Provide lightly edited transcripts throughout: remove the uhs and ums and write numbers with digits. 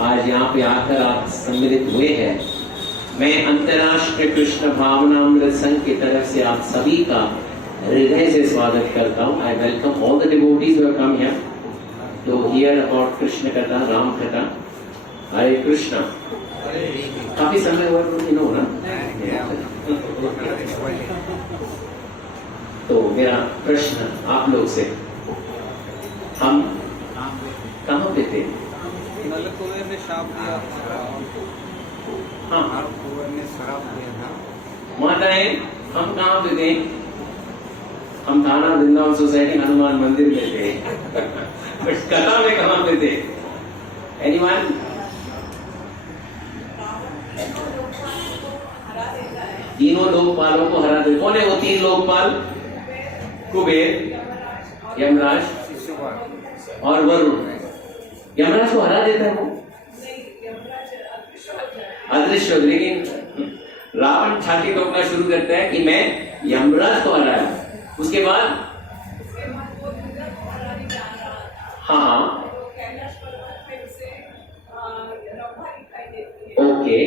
आज यहाँ पे आकर आप सम्मिलित हुए हैं। मैं अंतर्राष्ट्रीय कृष्ण भावनामृत संघ की तरफ से आप सभी का हृदय से स्वागत करता हूँ। I welcome all the devotees who have come here to hear about Krishna कथा, राम कथा। हरे कृष्णा। काफी समय हुआ तो ना। तो मेरा प्रश्न आप लोग से, हम कहाँ पे थे? कुएं में शराब दिया। हाँ, कुएं में शराब दिया था। माताएं, हम कहाँ पे थे? हम थाना वृंदावन सोसाइटी हनुमान मंदिर में थे। कथा में कहाँ पे थे? एनीवन? तीनों लोकपालों को हरा दे। कौन है वो तीन लोकपाल? कुबेर, यमराज और वरुण। यमराज को हरा देता है वो, अदृश्य। लेकिन रावण छाती ठोकना शुरू करता है कि मैं यमराज को हराया। उसके बाद हाँ ओके,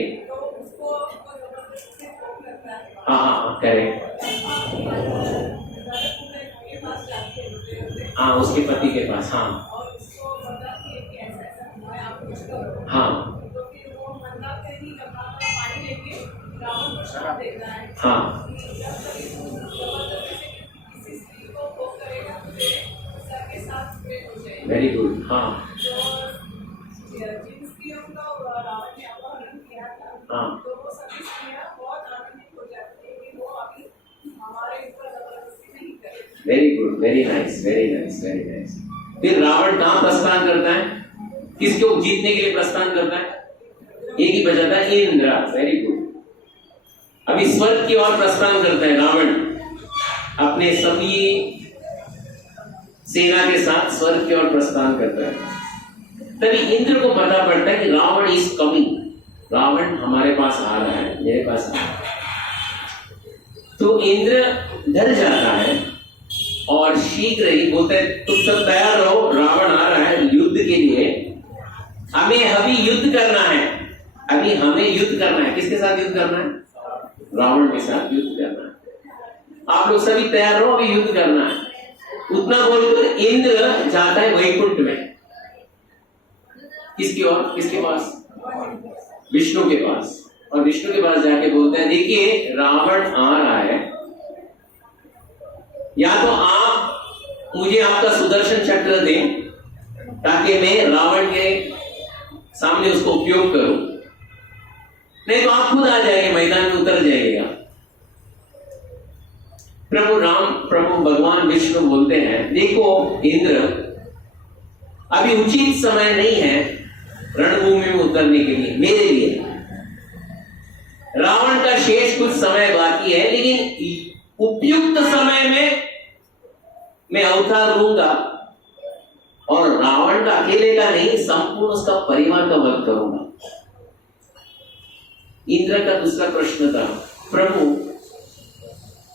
हाँ करेक्ट। हाँ, उसके पति के पास। हाँ हाँ हाँ, वेरी गुड। हाँ हाँ, very good, very nice, very nice, very nice. फिर रावण कहाँ प्रस्थान करता है? किसको जीतने के लिए प्रस्थान करता है? एक ही बचाता है, इंद्र। Very good. अभी स्वर्ग की ओर प्रस्थान करता है रावण, अपने सभी सेना के साथ स्वर्ग की ओर प्रस्थान करता है। तभी इंद्र को पता पड़ता है कि रावण इज कमिंग, रावण हमारे पास आ रहा है, मेरे पास आ रहा है। तो इंद्र डर जाता है और शीघ्र ही बोलते हैं तुम सब तैयार रहो, रावण आ रहा है युद्ध के लिए। हमें अभी युद्ध करना है, अभी हमें युद्ध करना है। किसके साथ युद्ध करना है? रावण के साथ युद्ध करना है। आप लोग सभी तैयार रहो, अभी युद्ध करना है। उतना बोलकर इंद्र जाता है वैकुंठ में। किसकी ओर? किसके पास? विष्णु के पास। और विष्णु के पास जाके बोलते हैं देखिए रावण आ रहा है, या तो आप मुझे आपका सुदर्शन चक्र दें ताकि मैं रावण के सामने उसको उपयोग करूं, नहीं तो आप खुद आ जाएंगे, मैदान में उतर जाइएगा। प्रभु भगवान विष्णु बोलते हैं देखो इंद्र, अभी उचित समय नहीं है रणभूमि में उतरने के लिए, मेरे लिए। रावण का शेष कुछ समय बाकी है, लेकिन उपयुक्त समय में मैं अवतार लूंगा और रावण का अकेले का नहीं, संपूर्ण उसका परिवार का वध करूंगा। इंद्र का दूसरा प्रश्न था प्रभु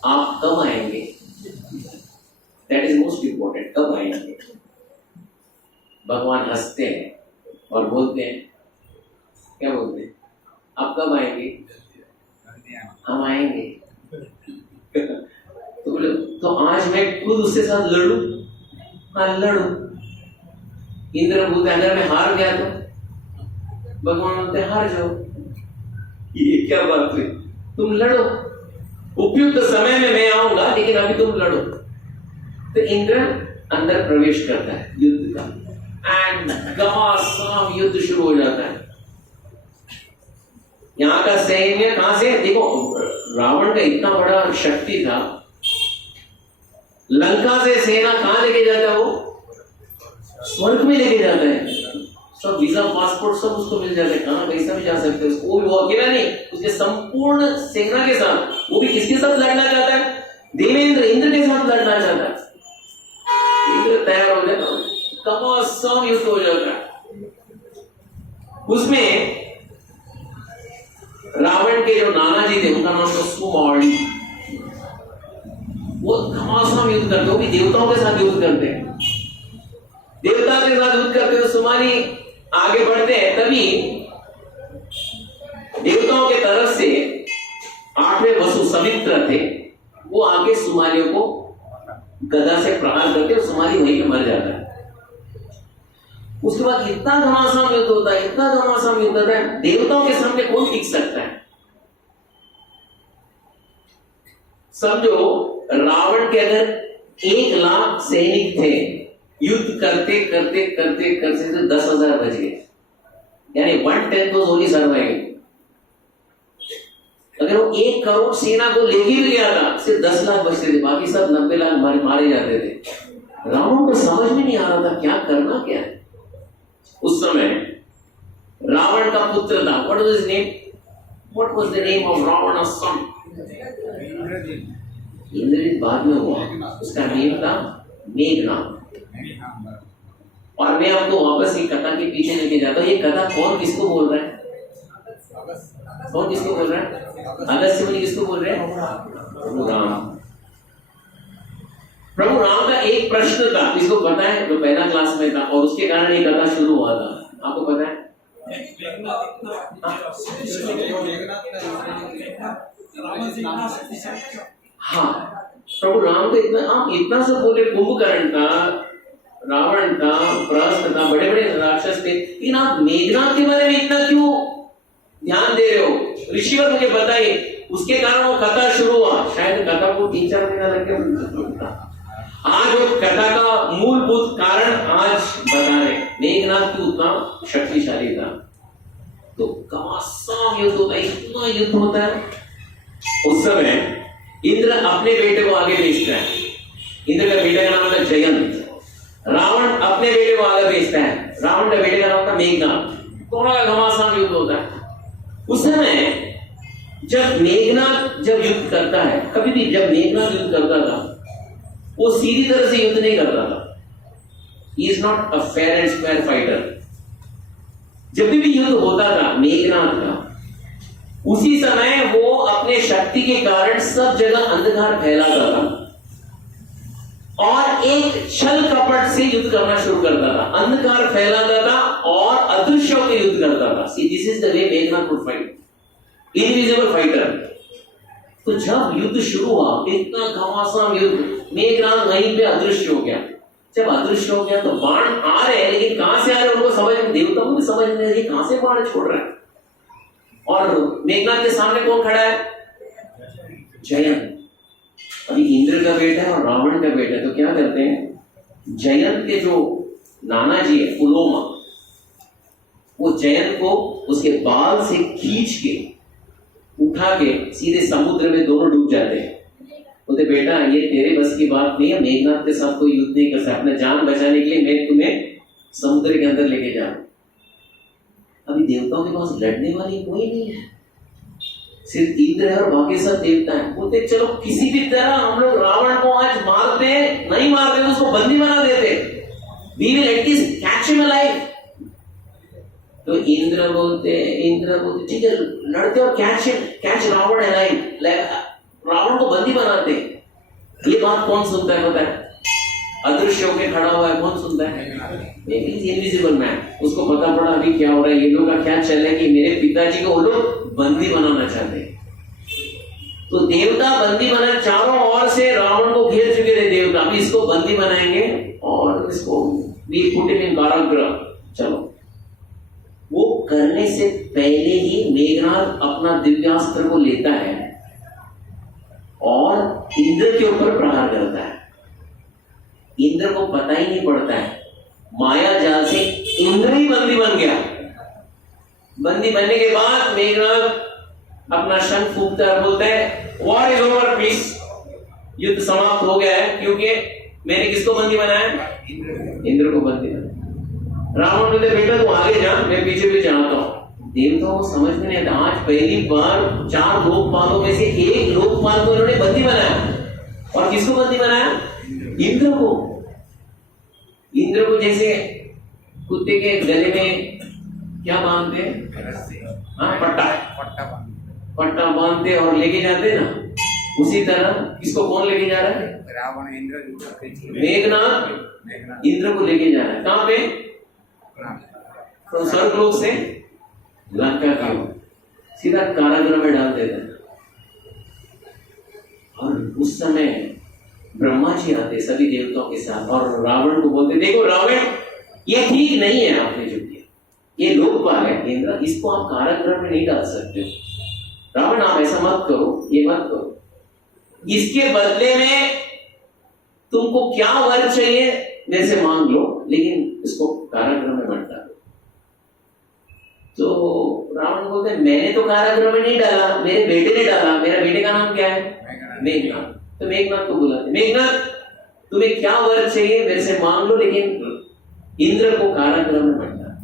आप कब आएंगे? दैट इज मोस्ट इंपॉर्टेंट, कब आएंगे? भगवान हंसते हैं और बोलते हैं, क्या बोलते हैं? आप कब आएंगे? हम आएंगे। तो बोले तो आज मैं खुद उसके साथ लड़ू? हाँ लड़ू। इंद्र बोलते अगर मैं हार गया तो? भगवान बोलते हार जाओ। ये क्या बात है? तुम लड़ो, उपयुक्त समय में मैं आऊंगा, लेकिन अभी तुम लड़ो। तो इंद्र अंदर प्रवेश करता है युद्ध का, एंड घमासान युद्ध शुरू हो जाता है। यहाँ का सैन्य कहां से? देखो रावण का इतना बड़ा शक्ति था, लंका से सेना कहां लेके जाता है वो? स्वर्ग में लेके जाता है। सब वीजा पासपोर्ट सब उसको मिल जाता है, कहां कैसा भी जा सकते हैं। वो भी वो अकेला नहीं, उसके संपूर्ण सेना के साथ। वो भी किसके साथ लड़ना चाहता है? देवेंद्र, इंद्र के साथ लड़ना चाहता है। इंद्र तैयार हो जाता है, कमासन युद्ध हो जाता है। उसमें रावण के जो नाना जी थे, उनका नाम था सुमाली। वो घमासान युद्ध करते, वो भी देवताओं के साथ युद्ध करते हैं। देवता के साथ युद्ध करते तो सुमाली आगे बढ़ते हैं, तभी देवताओं के तरफ से 8वें वसु समित्र थे, वो आके सुमालियों को गदा से प्रहार करते और सुमाली वहीं पे मर जाता है। उसके बाद इतना घमासान युद्ध होता है, इतना घमासान युद्ध होता है, देवताओं के सामने कौन टिक सकता है? समझो रावण के अगर 1 लाख सैनिक थे, युद्ध करते करते करते करते तो 10,000 बच गए, यानी 1/10 वाज ओनली सर्वाइविंग। अगर वो 1 करोड़ सेना को लेके भी गया था, सिर्फ 10 लाख बचते थे, बाकी सब 90 लाख मारे जाते थे। रावण को समझ में नहीं आ रहा था क्या करना क्या है। उस समय रावण का पुत्र था, what was his name? What was the name of Ravan son? Indrajit बाद में हुआ, उसका नेम था मेघनाद। और मैं आपको वापस ये कथा के पीछे लेके जाता हूँ। ये कथा कौन किसको बोल रहा है? कौन किसको बोल रहा है? अगस्त्य मुनि किसको बोल रहे हैं? प्रभु राम। प्रभु राम का एक प्रश्न था, इसको पता है, जो पहला क्लास में था, और उसके कारण ये कथा शुरू हुआ था। आपको पता है? हाँ, प्रभु राम को इतना सब बोले, कुंभकर्ण था, रावण था, प्रहस्त था, बड़े बड़े राक्षस थे, लेकिन आप मेघनाद के बारे में इतना क्यों ध्यान दे रहे हो? ऋषिवर मुझे बताइए, उसके कारण वो कथा शुरू हुआ। शायद कथा को 3-4 महीना लग गया। आज वो कथा का मूलभूत कारण आज बता रहे। मेघनाद क्यों उतना शक्तिशाली था? तो घमासान युद्ध होता है, इतना युद्ध होता है। उस समय इंद्र अपने बेटे को आगे भेजता है। इंद्र का बेटे का नाम था जयंत। रावण अपने बेटे को आगे भेजता है। रावण का बेटे का नाम था मेघनाद। दोनों का घमासान युद्ध होता है। उस समय जब मेघनाद युद्ध करता है, कभी भी जब मेघनाद युद्ध करता था, वो सीधी तरह से युद्ध नहीं करता था। He is not a fair and square fighter. जब भी युद्ध होता था मेघनाद का, उसी समय वो अपने शक्ति के कारण सब जगह अंधकार फैलाता था और एक छल कपट से युद्ध करना शुरू करता था। अंधकार फैलाता था और अदृश्यों के युद्ध करता था। See this is the way Meghnad would fight, invisible fighter. तो जब युद्ध शुरू हुआ, इतना घमासान युद्ध, मेघनाद वहीं पे अदृश्य हो गया। जब अदृश्य हो गया तो बाण आ रहे हैं, लेकिन कहां से आ रहे हैं उनको समझ में, देवताओं को भी समझ नहीं आ रही कहां से बाण छोड़ रहा है। और मेघनाद के सामने कौन खड़ा है? जयंत। अभी इंद्र का बेटा है और रावण का बेटा है, तो क्या करते हैं, जयंत के जो नाना जी है पुलोमा, वो जयंत को उसके बाल से खींच के उठा के सीधे समुद्र में दोनों डूब जाते हैं। बोलते बेटा ये तेरे बस की बात नहीं है, मेघनाद के साथ कोई युद्ध नहीं कर सकता, अपने जान बचाने के लिए मैं तुम्हें समुद्र के अंदर लेके जा रहा हूं। अभी देवताओं के पास लड़ने वाली कोई नहीं है, सिर्फ इंद्र है और बाकी सब देवता है। बोलते चलो किसी भी तरह हम लोग रावण को आज मारते, नहीं मारते तो उसको बंदी बना देते, we will at least catch him alive. तो इंद्र बोलते ठीक है लड़ते और कैच रावण अलाइव, रावण को बंदी बनाते। ये बात कौन सुनता है पता है? अदृश्य होकर खड़ा हुआ है, कौन सुनता है? Invisible man. उसको पता पड़ा अभी क्या हो रहा है, ये लोग का क्या चल रहा है कि मेरे पिताजी को वो लोग बंदी बनाना चाहते हैं। तो देवता बंदी बना, चारों ओर से रावण को घेर चुके थे देवता, अभी इसको बंदी बनाएंगे और इसको वी पुट हिम इन कारागृह। चलो, वो करने से पहले ही मेघनाद अपना दिव्यास्त्र को लेता है और इंद्र के ऊपर प्रहार करता है। इंद्र को पता ही नहीं पड़ता है, माया जाल से इंद्र ही बंदी बन गया। बंदी बनने के बाद मेघनाद अपना शंख फूंकता है, बोलता है वॉर इज ओवर, पीस, युद्ध समाप्त हो गया है, क्योंकि मैंने किसको बंदी बनाया? इंद्र को बंदी बनाया। रावण बोलते बेटा तू आगे जा, मैं पीछे पीछे आता हूं। देवताओं को समझ में नहीं आता, आज पहली बार 4 लोकपालों में से एक लोकपाल को इन्होंने बंदी बनाया। और किसको बंदी बनाया? इंद्र को। इंद्र को जैसे कुत्ते के गले में क्या बांधते? हाँ, पट्टा बांधते और लेके जाते ना, उसी तरह किसको कौन लेके जा रहा है? रावण इंद्र मेघनाद इंद्र को लेके जा रहा है। कहां पे? फ्रॉम स्वर्गलोक से लंका की ओर सीधा कारागृह में डाल देता है। और उस समय ब्रह्मा जी आते सभी देवताओं के साथ और रावण को बोलते, देखो रावण, ये ठीक नहीं है आपने जो किया, ये लोकपाल है इंद्र, इसको आप कारागृह में नहीं डाल सकते हो। रावण आप ऐसा मत करो, ये मत करो, इसके बदले में तुमको क्या वर चाहिए मेरे से मांग लो, लेकिन इसको कारागृह में मत डालो। तो रावण बोलते, मैंने तो कारागृह में नहीं डाला, मेरे बेटे ने डाला। मेरा बेटे का नाम क्या है? मेघनाथ। तो मेघनाथ को बुलाते, मेघनाथ तुम्हें क्या वर चाहिए मेरे से मांग लो, लेकिन इंद्र को कारागृह में मत डालो।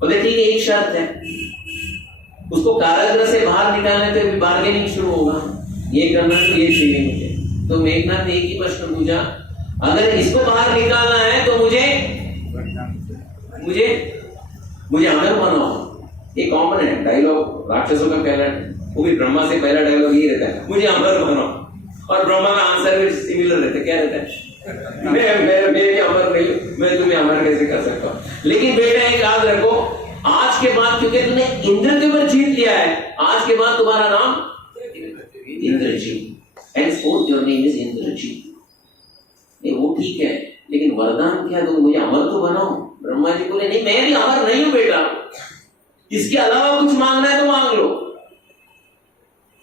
बोले ठीक है, एक शर्त है, उसको कारागृह से बाहर निकालने तो बार्गेनिंग शुरू होगा, ये करना तो ये चाहिए मुझे। तो मेघनाथ ने एक ही प्रश्न पूछा, अगर इसको बाहर निकालना है तो मुझे अमर बनाओ। ये कॉमन है डायलॉग राक्षसों का पहला, वो भी ब्रह्मा से पहला डायलॉग ये रहता है, मुझे अमर बनाओ। और ब्रह्मा का आंसर भी सिमिलर रहता है, क्या रहता है? मैं भी अमर नहीं, मैं तुम्हें अमर कैसे कर सकता हूं। लेकिन बेटा एक याद रखो, आज के बाद क्योंकि तुमने इंद्र के ऊपर जीत लिया है, आज के बाद तुम्हारा नाम Indrajit, henceforth your name is Indrajit. वो ठीक है, लेकिन वरदान क्या दो, मुझे अमर तो बनाओ। ब्रह्मा जी बोले, नहीं मैं भी अमर नहीं हूं बेटा, इसके अलावा कुछ मांगना है तो मांग लो।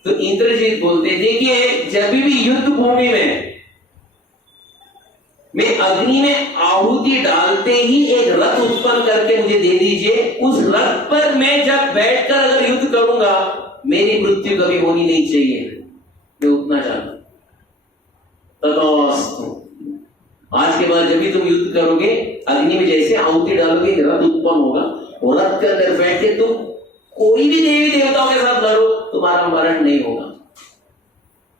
तो इंद्रजीत बोलते, देखिए जब भी युद्ध भूमि में मैं अग्नि में आहुति डालते ही एक रथ उत्पन्न करके मुझे दे दीजिए, उस रथ पर मैं जब बैठकर अगर युद्ध करूंगा, मेरी मृत्यु कभी होनी नहीं चाहिए, मैं उतना चाहता हूं। तथास्तु। आज के बाद जब भी तुम युद्ध करोगे, अग्नि में जैसे आहुति डालोगे, रथ उत्पन्न होगा, वो रथ के अंदर बैठ के तुम कोई भी देवी देवताओं के साथ लड़ो, तुम्हारा मरण नहीं होगा।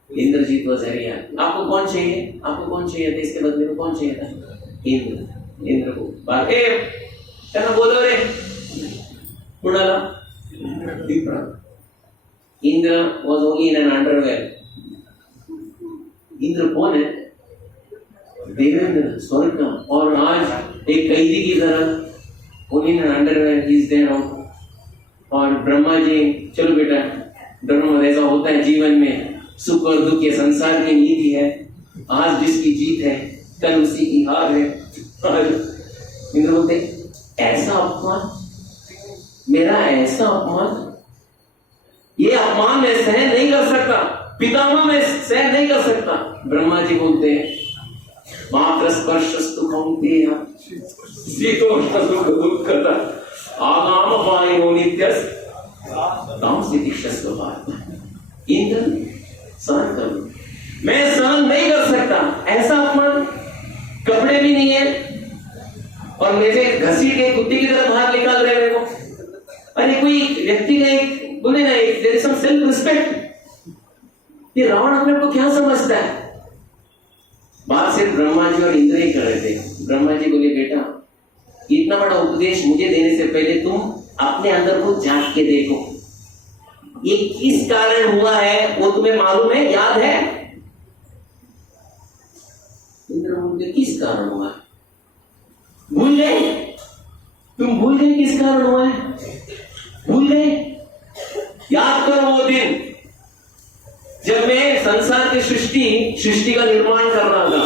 इंद्रजीत वजरिया, आपको कौन चाहिए? आपको कौन चाहिए था? इसके बदले में कौन चाहिए था? इंद्र को क्या बोलो रे कुणाला? Indra was only in an underwear। Indra कौन है? देवेंद्र, स्वर्ग का। और आज एक कैदी की तरह only in an underwear he is there out। और ब्रह्मा जी, चलो बेटा डरो मत, ऐसा होता है जीवन में, सुख और दुख ये संसार की नीति है, आज जिसकी जीत है कल उसी की हार है। इंद्र बोलते, ऐसा अपमान, मेरा ऐसा अपमान, ये अपमान मैं सहन नहीं कर सकता, पितामह मैं सहन नहीं कर सकता। ब्रह्मा जी बोलते हैं, मात्र स्पर्शस्तु कौन्तेय शीतोष्ण सुख दुःखदा आगाम वायो नित्यस् ताम स्थितिक्षस्व भारत। इंद्र सहन करो, मैं सहन नहीं कर सकता ऐसा अपमान। कपड़े भी नहीं है और मेरे घसीट के कुत्ते की तरह बाहर निकाल रहे मेरे को। अरे कोई व्यक्ति का एक बोले ना, there is some self respect. ये रावण अपने को क्या समझता है? बात सिर्फ ब्रह्मा जी और इंद्र ही कर रहे थे। ब्रह्मा जी बोले, बेटा इतना बड़ा उपदेश मुझे देने से पहले तुम अपने अंदर को झांक के देखो, ये किस कारण हुआ है वो तुम्हें मालूम है, याद है? इंद्र बोलते, किस कारण हुआ है? भूल गए? तुम भूल गए किस कारण हुआ है? भूल गए? याद करो वो दिन जब मैं संसार की सृष्टि का निर्माण कर रहा था।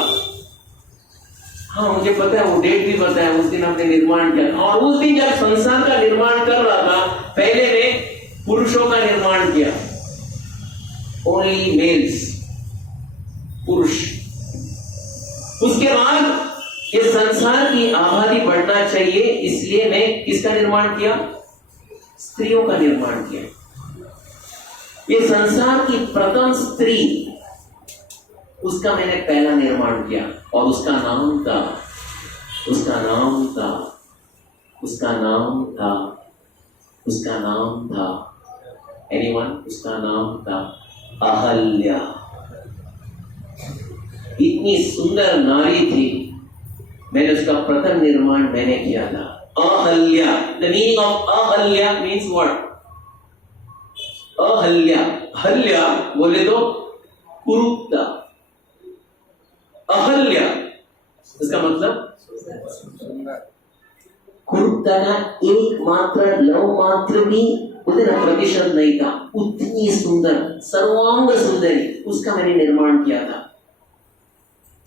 हाँ मुझे पता है, वो डेट भी पता है, उस दिन हमने निर्माण किया। और उस दिन जब संसार का निर्माण कर रहा था, पहले ने पुरुषों का निर्माण किया, ओनली मेल्स, पुरुष। उसके बाद ये संसार की आबादी बढ़ना चाहिए, इसलिए मैं किसका निर्माण किया? स्त्रियों का निर्माण किया। ये संसार की प्रथम स्त्री, उसका मैंने पहला निर्माण किया और उसका नाम था एनीवन? उसका नाम था अहल्या। इतनी सुंदर नारी थी, मैंने उसका प्रथम निर्माण मैंने किया था। Ahalya, the meaning of Ahalya means what? Ahalya, हल्या बोले तो कुरूपता, अहल्या इसका मतलब कुरूपता का एक मात्र लव मात्र भी उतना प्रतिशत नहीं था। उतनी सुंदर सर्वांग सुंदरी उसका मैंने निर्माण किया था।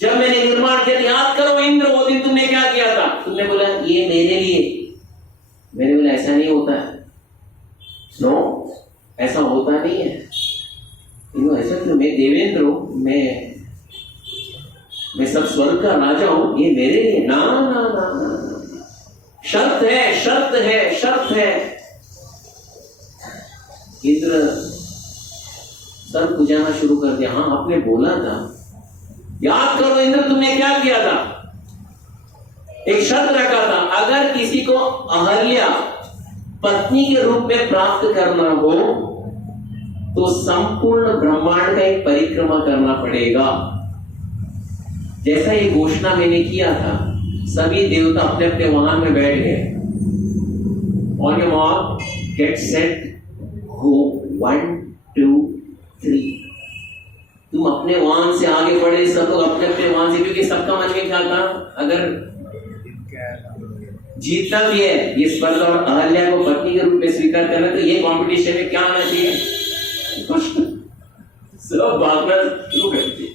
जब मैंने निर्माण किया, याद करो इंद्र, वो दिन तुमने क्या किया था? तुमने बोला ये मेरे लिए। मैंने बोला ऐसा नहीं होता है। नो, ऐसा होता नहीं है। ऐसा क्यों? मैं देवेंद्र हूं, मैं सब स्वर्ग का राजा हूं, ये मेरे लिए? ना ना ना ना, शर्त है, शर्त है, शर्त है। इंद्र सर पूजाना शुरू कर दिया। हाँ, आपने बोला था। याद करो इंद्र, तुमने क्या किया था? एक शर्त रखा था, अगर किसी को अहल्या पत्नी के रूप में प्राप्त करना हो तो संपूर्ण ब्रह्मांड का एक परिक्रमा करना पड़ेगा। जैसा ये घोषणा मैंने किया था, सभी देवता अपने अपने वाहन में बैठ गए। On your mark, get set, गो, 1 2 3। तुम अपने वाहन से आगे बढ़े, सब लोग अपने अपने वाहन से, क्योंकि सबका मन में क्या था, अगर जीतना भी है ये स्पर्धा और अहल्या को पत्नी के रूप में स्वीकार करना, तो ये कंपटीशन में क्या आना चाहिए? सब भागना शुरू कर दिए।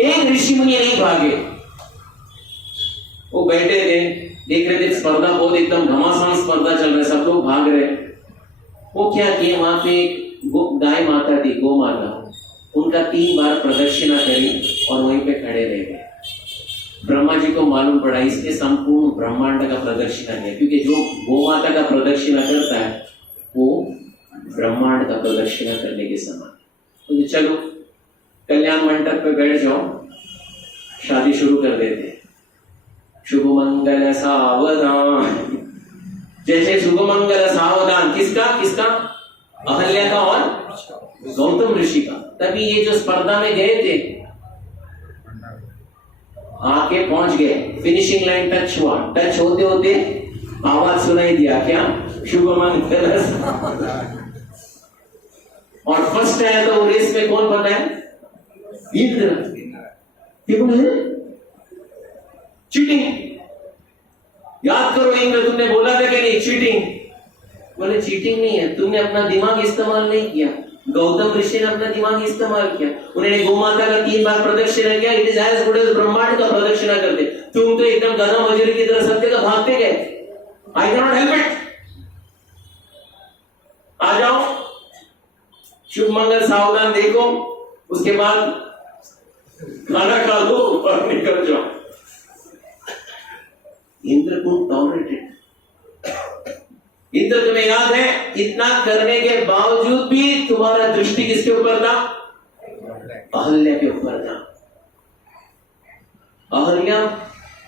एक ऋषि मुनि नहीं भागे, वो बैठे थे, देख रहे थे स्पर्धा बहुत एकदम घमासान स्पर्धा चल रहा है, सब लोग भाग रहे। वो क्या किए, वहां पे एक गाय माता थी, गौ माता, उनका 3 बार प्रदक्षिणा करी और वहीं पे खड़े रह गए। ब्रह्मा जी को मालूम पड़ा इसने संपूर्ण ब्रह्मांड का प्रदक्षिणा किया, क्योंकि जो गौ माता का प्रदक्षिणा करता है वो ब्रह्मांड का प्रदक्षिणा करने के समान। तो चलो कल्याण मंडप पे बैठ जाओ, शादी शुरू कर देते। शुभ मंगल सावधान। जैसे शुभ मंगल सावधान, किसका किसका? अहल्या का और गौतम ऋषि का। तभी ये जो स्पर्धा में गए थे आके पहुंच गए, फिनिशिंग लाइन टच हुआ। टच होते होते आवाज सुनाई दिया, क्या? शुभ मंगल सावधान। और फर्स्ट आया तो रेस में कौन पता है? इंद्र। चीटिंग। याद करो इंद्र, तुमने बोला था कि नहीं चीटिंग? बोले चीटिंग नहीं है, तुमने अपना दिमाग इस्तेमाल नहीं किया। गौतम ऋषि ने अपना दिमाग इस्तेमाल किया, उन्होंने गोमाता का 3 बार प्रदक्षिणा किया। It is as good as ब्रह्मांड का प्रदक्षिणा करते। तुम तो एकदम गधा मजूरी की तरह सत्य का भागते गए। I can not help it. आ जाओ, शुभ मंगल सावधान देखो, उसके बाद खाना खा लो और निकल जाओ। इंद्र को टॉलरेटेड। इंद्र, तुम्हें याद है इतना करने के बावजूद भी तुम्हारा दृष्टि किसके ऊपर था? अहल्या के ऊपर था। अहल्या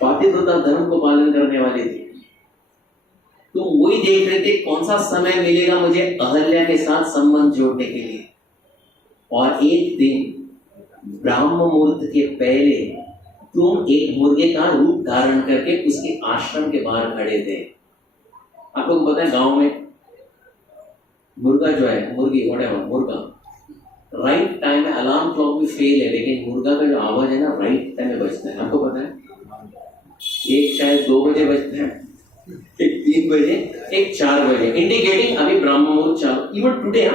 पातिव्रता धर्म को पालन करने वाली थी। तुम वही देख रहे थे कौन सा समय मिलेगा मुझे अहल्या के साथ संबंध जोड़ने के लिए। और एक दिन ब्राह्म मुहूर्त के पहले तुम एक मुर्गे का रूप धारण करके उसके आश्रम के बाहर खड़े थे। आपको पता है गांव में मुर्गा जो है, मुर्गी व्हाटएवर, मुर्गा राइट टाइम में, अलार्म क्लॉक भी फेल है लेकिन मुर्गा का जो आवाज है ना राइट टाइम में बजता है। आपको पता है? एक शायद 2 बजे बजता है, एक 3 बजे, एक 4 बजे, इंडिकेटिंग अभी ब्राह्म मुहूर्त चालू। इवन टुडे,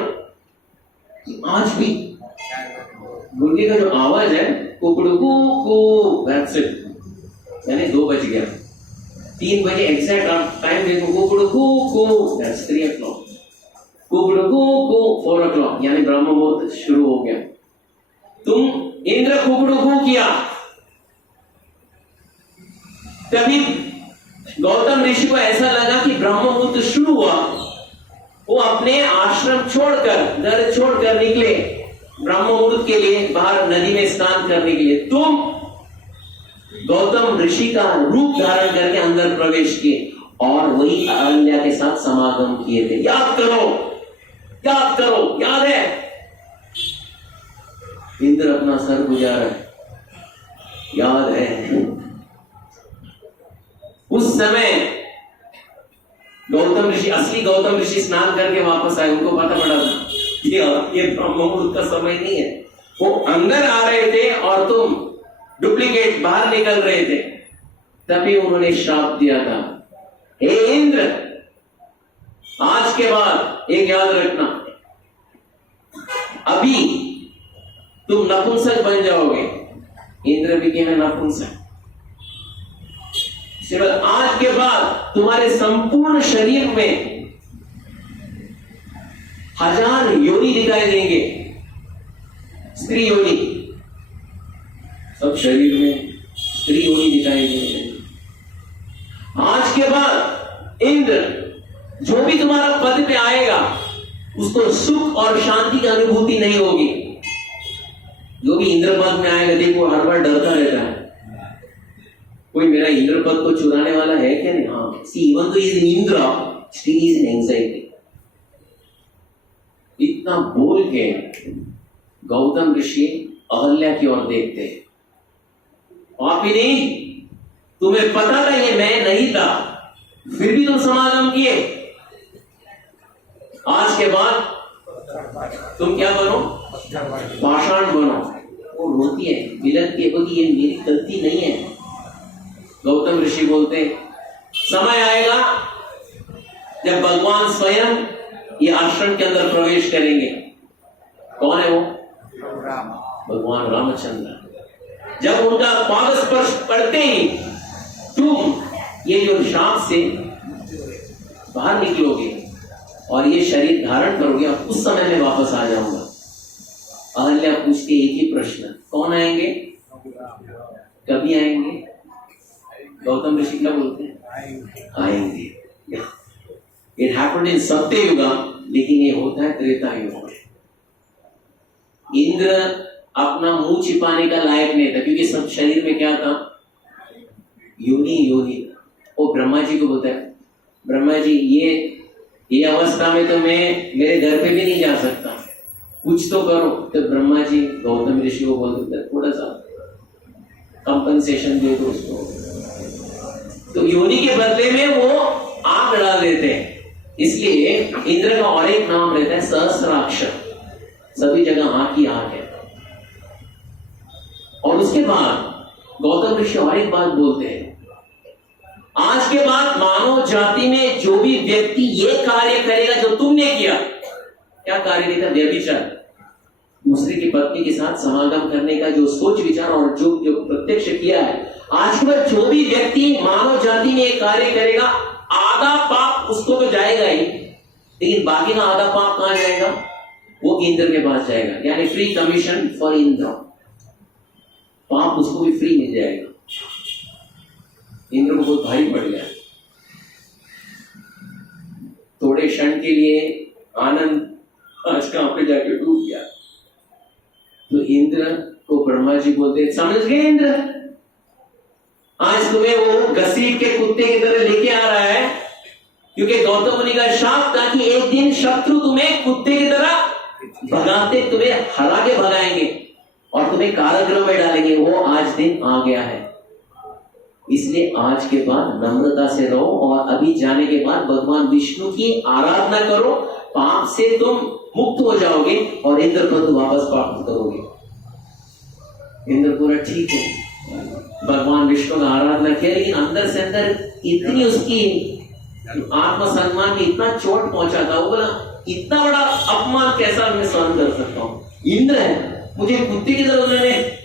आज भी मुर्गी का जो आवाज है कुकड़ू दैट्स इट, यानी 2 बज गया। 3 बजे एग्जैक्ट टाइम देखो, कुकड़ू दैट्स 3 o'clock, कुकड़ू 4 o'clock, यानी ब्रह्म मुहूर्त शुरू हो गया। तुम इंद्र कुकड़ू किया, तभी गौतम ऋषि को ऐसा लगा कि ब्रह्म मुहूर्त शुरू हुआ। वो अपने आश्रम छोड़कर, घर छोड़कर निकले ब्रह्म मुहूर्त के लिए बाहर नदी में स्नान करने के लिए। तुम गौतम ऋषि का रूप धारण करके अंदर प्रवेश किए और वही अहल्या के साथ समागम किए थे। याद करो, याद करो, याद है? इंद्र अपना सर गुजार है, याद है? उस समय गौतम ऋषि, असली गौतम ऋषि स्नान करके वापस आए। उनको पता पड़ा था कि ये ब्रह्म मुहूर्त का समय नहीं है। वो अंदर आ रहे थे और तुम डुप्लीकेट बाहर निकल रहे थे। तभी उन्होंने श्राप दिया था हे इंद्र, आज के बाद एक याद रखना, अभी तुम नपुंसक बन जाओगे। इंद्र भी के नपुंसक। सिर्फ आज के बाद तुम्हारे संपूर्ण शरीर में 1000 योनि दिखाई देंगे, स्त्री योनि, सब शरीर में स्त्री योनि दिखाई देंगे। आज के बाद इंद्र, जो भी तुम्हारा पद पे आएगा उसको सुख और शांति की अनुभूति नहीं होगी। जो भी इंद्र पद में आएगा, देखो हर बार डरता रहता है, कोई मेरा इंद्र पद को चुराने वाला है क्या? नहीं। हाँ, सी इवन तो is in Indra, still is in anxiety. इतना बोल के गौतम ऋषि अहल्या की ओर देखते, पापिनी, तुम्हें पता था ये मैं नहीं था, फिर भी तुम समागम किए। आज के बाद तुम क्या बनो? पाषाण बनो। वो रोती है, विलकती है, बोलती ये मेरी गलती नहीं है। गौतम ऋषि बोलते, समय आएगा जब भगवान स्वयं ये आश्रम के अंदर प्रवेश करेंगे। कौन है वो? भगवान रामचंद्र। जब उनका पाद स्पर्श करते ही तुम ये जो शाप से बाहर निकलोगे और ये शरीर धारण करोगे, और उस समय में वापस आ जाऊंगा। अहल्या पूछती एक ही प्रश्न, कौन आएंगे? कभी आएंगे? गौतम ऋषि क्या बोलते हैं? आएंगे। इट हैपेंड इन सत्य युग, लेकिन ये होता है त्रेता युग में। इंद्र अपना मुंह छिपाने का लायक नहीं था, क्योंकि सब शरीर में क्या था? योनि योनि। वो ब्रह्मा जी को बोलता है, ब्रह्मा जी ये अवस्था में तो मैं मेरे घर पे भी नहीं जा सकता, कुछ तो करो। तो ब्रह्मा जी गौतम ऋषि को बोलते, थोड़ा सा कंपनसेशन दे दो उसको। तो योनि के बदले में वो आग डाल देते हैं। इसलिए इंद्र का और एक नाम रहता है सहस्राक्ष, सभी जगह आग ही आग है। और उसके बाद गौतम ऋषि और एक बात बोलते हैं, आज के बाद मानव जाति में जो भी व्यक्ति ये कार्य करेगा जो तुमने किया, क्या कार्य किया? व्यभिचार, दूसरे की पत्नी के साथ समागम करने का जो सोच विचार और जो प्रत्यक्ष किया है, आज के बाद जो भी व्यक्ति मानव जाति में ये कार्य करेगा, आधा पाप उसको तो जाएगा ही, लेकिन बाकी का आधा पाप कहां जाएगा? वो इंद्र के पास जाएगा। यानी फ्री कमीशन फॉर इंद्र, पाप उसको भी फ्री मिल जाएगा। इंद्र को बहुत भारी पड़ गया। थोड़े क्षण के लिए आनंद आज कहां पे जाके डूब गया। तो इंद्र को ब्रह्मा जी बोलते, समझ गए इंद्र, आज तुम्हें वो घसीट के कुत्ते की तरह लेके आ रहा है, क्योंकि गौतम मुनि का शाप था कि एक दिन शत्रु तुम्हें कुत्ते की तरह भगाते, तुम्हें हरा के भगाएंगे और तुम्हें कारागृह में डालेंगे। वो आज दिन आ गया है। इसलिए आज के बाद नम्रता से रहो, और अभी जाने के बाद भगवान विष्णु की आराधना करो, पाप से तुम मुक्त हो जाओगे और इंद्र पद वापस प्राप्त करोगे। इंद्र पूरा ठीक है, भगवान विष्णु का आराधना किया, लेकिन अंदर से अंदर इतनी उसकी आत्मसम्मान में इतना चोट पहुंचा था, वो बोला इतना बड़ा अपमान कैसा मैं सहन कर सकता हूं? इंद्र है, मुझे कुत्ते की तरह उन्होंने।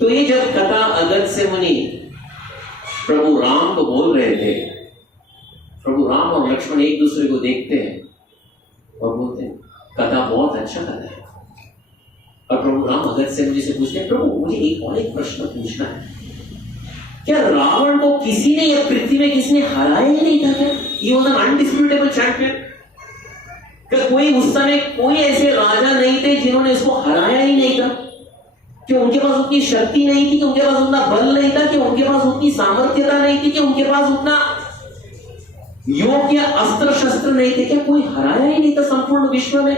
तो ये जब कथा अगस्त्य मुनि प्रभु राम को बोल रहे थे, प्रभु राम और लक्ष्मण एक दूसरे को देखते हैं और बोलते हैं कथा बहुत अच्छा कथा है। और प्रभु राम अगस्त्य मुनि से पूछते हैं, प्रभु मुझे एक प्रश्न पूछना है, क्या रावण को किसी ने या पृथ्वी में किसी ने हराया ही नहीं था क्या? He was an undisputable champion। क्या कोई उस समय कोई ऐसे राजा नहीं थे जिन्होंने इसको हराया ही नहीं था? कि उनके पास उतनी शक्ति नहीं थी, कि उनके पास उतना बल नहीं था, कि उनके पास उतनी सामर्थ्यता नहीं थी, कि उनके पास उतना योग्य अस्त्र शस्त्र नहीं थे? क्या कोई हराया ही नहीं था संपूर्ण विश्व में?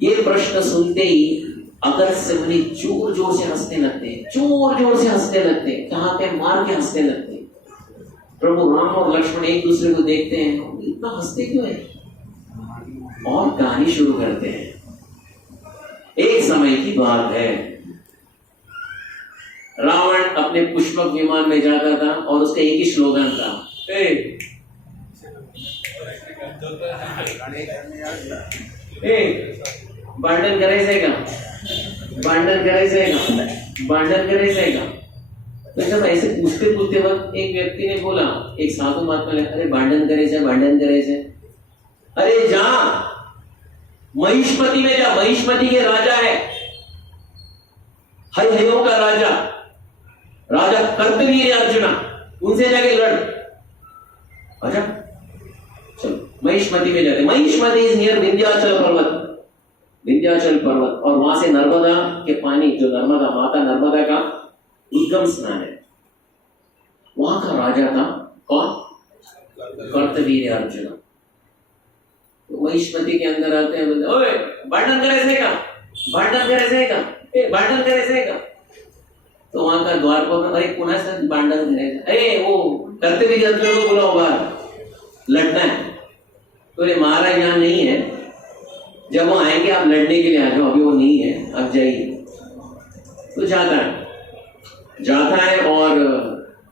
ये प्रश्न सुनते ही अगस्त्य मुनि जोर जोर से हंसने लगते हैं, जोर जोर से हंसने लगते हैं, कहां पे मार के हंसने लगते हैं। प्रभु राम और लक्ष्मण एक दूसरे को देखते हैं, इतना हंसते क्यों है? और कहानी शुरू करते हैं। एक समय की बात है, रावण अपने अपने पुष्पक विमान में जाता था और उसका एक ही स्लोगन था, भांडण करायचंय का, भांडण करायचंय का, भांडण करायचंय का। तो जब ऐसे पूछते पूछते वक्त एक व्यक्ति ने बोला, एक साधु महात्मा ने, अरे भांडण करायचंय, भांडण करायचंय, अरे जा महिष्मति में जा, महिष्मति के राजा है, हयों का राजा, राजा कर्तवीर अर्जुना, उनसे जाके लड़। अच्छा चलो महिष्मति में जाते। महिष्मति इज नियर विंध्याचल पर्वत, विंध्याचल पर्वत, और वहां से नर्मदा के पानी, जो नर्मदा माता नर्मदा का उद्गम स्थान है, वहां का राजा था कौन? कर्तवीर अर्जुना। तो महिष्मति के अंदर आते हैं, बोलते ओए भांडण करायचंय का, भांडण करायचंय का, भांडण करायचंय का। तो वहां का द्वारपाल, अरे कुणाचं भांडण करायचं, अरे वो कर्तवीर अर्जुन को बुलाओ बाहर, लड़ना है। तो अरे महाराज यहाँ नहीं है, जब वो आएंगे आप लड़ने के लिए आ जाओ, अभी वो नहीं है, आप जाइए। तो जाता है और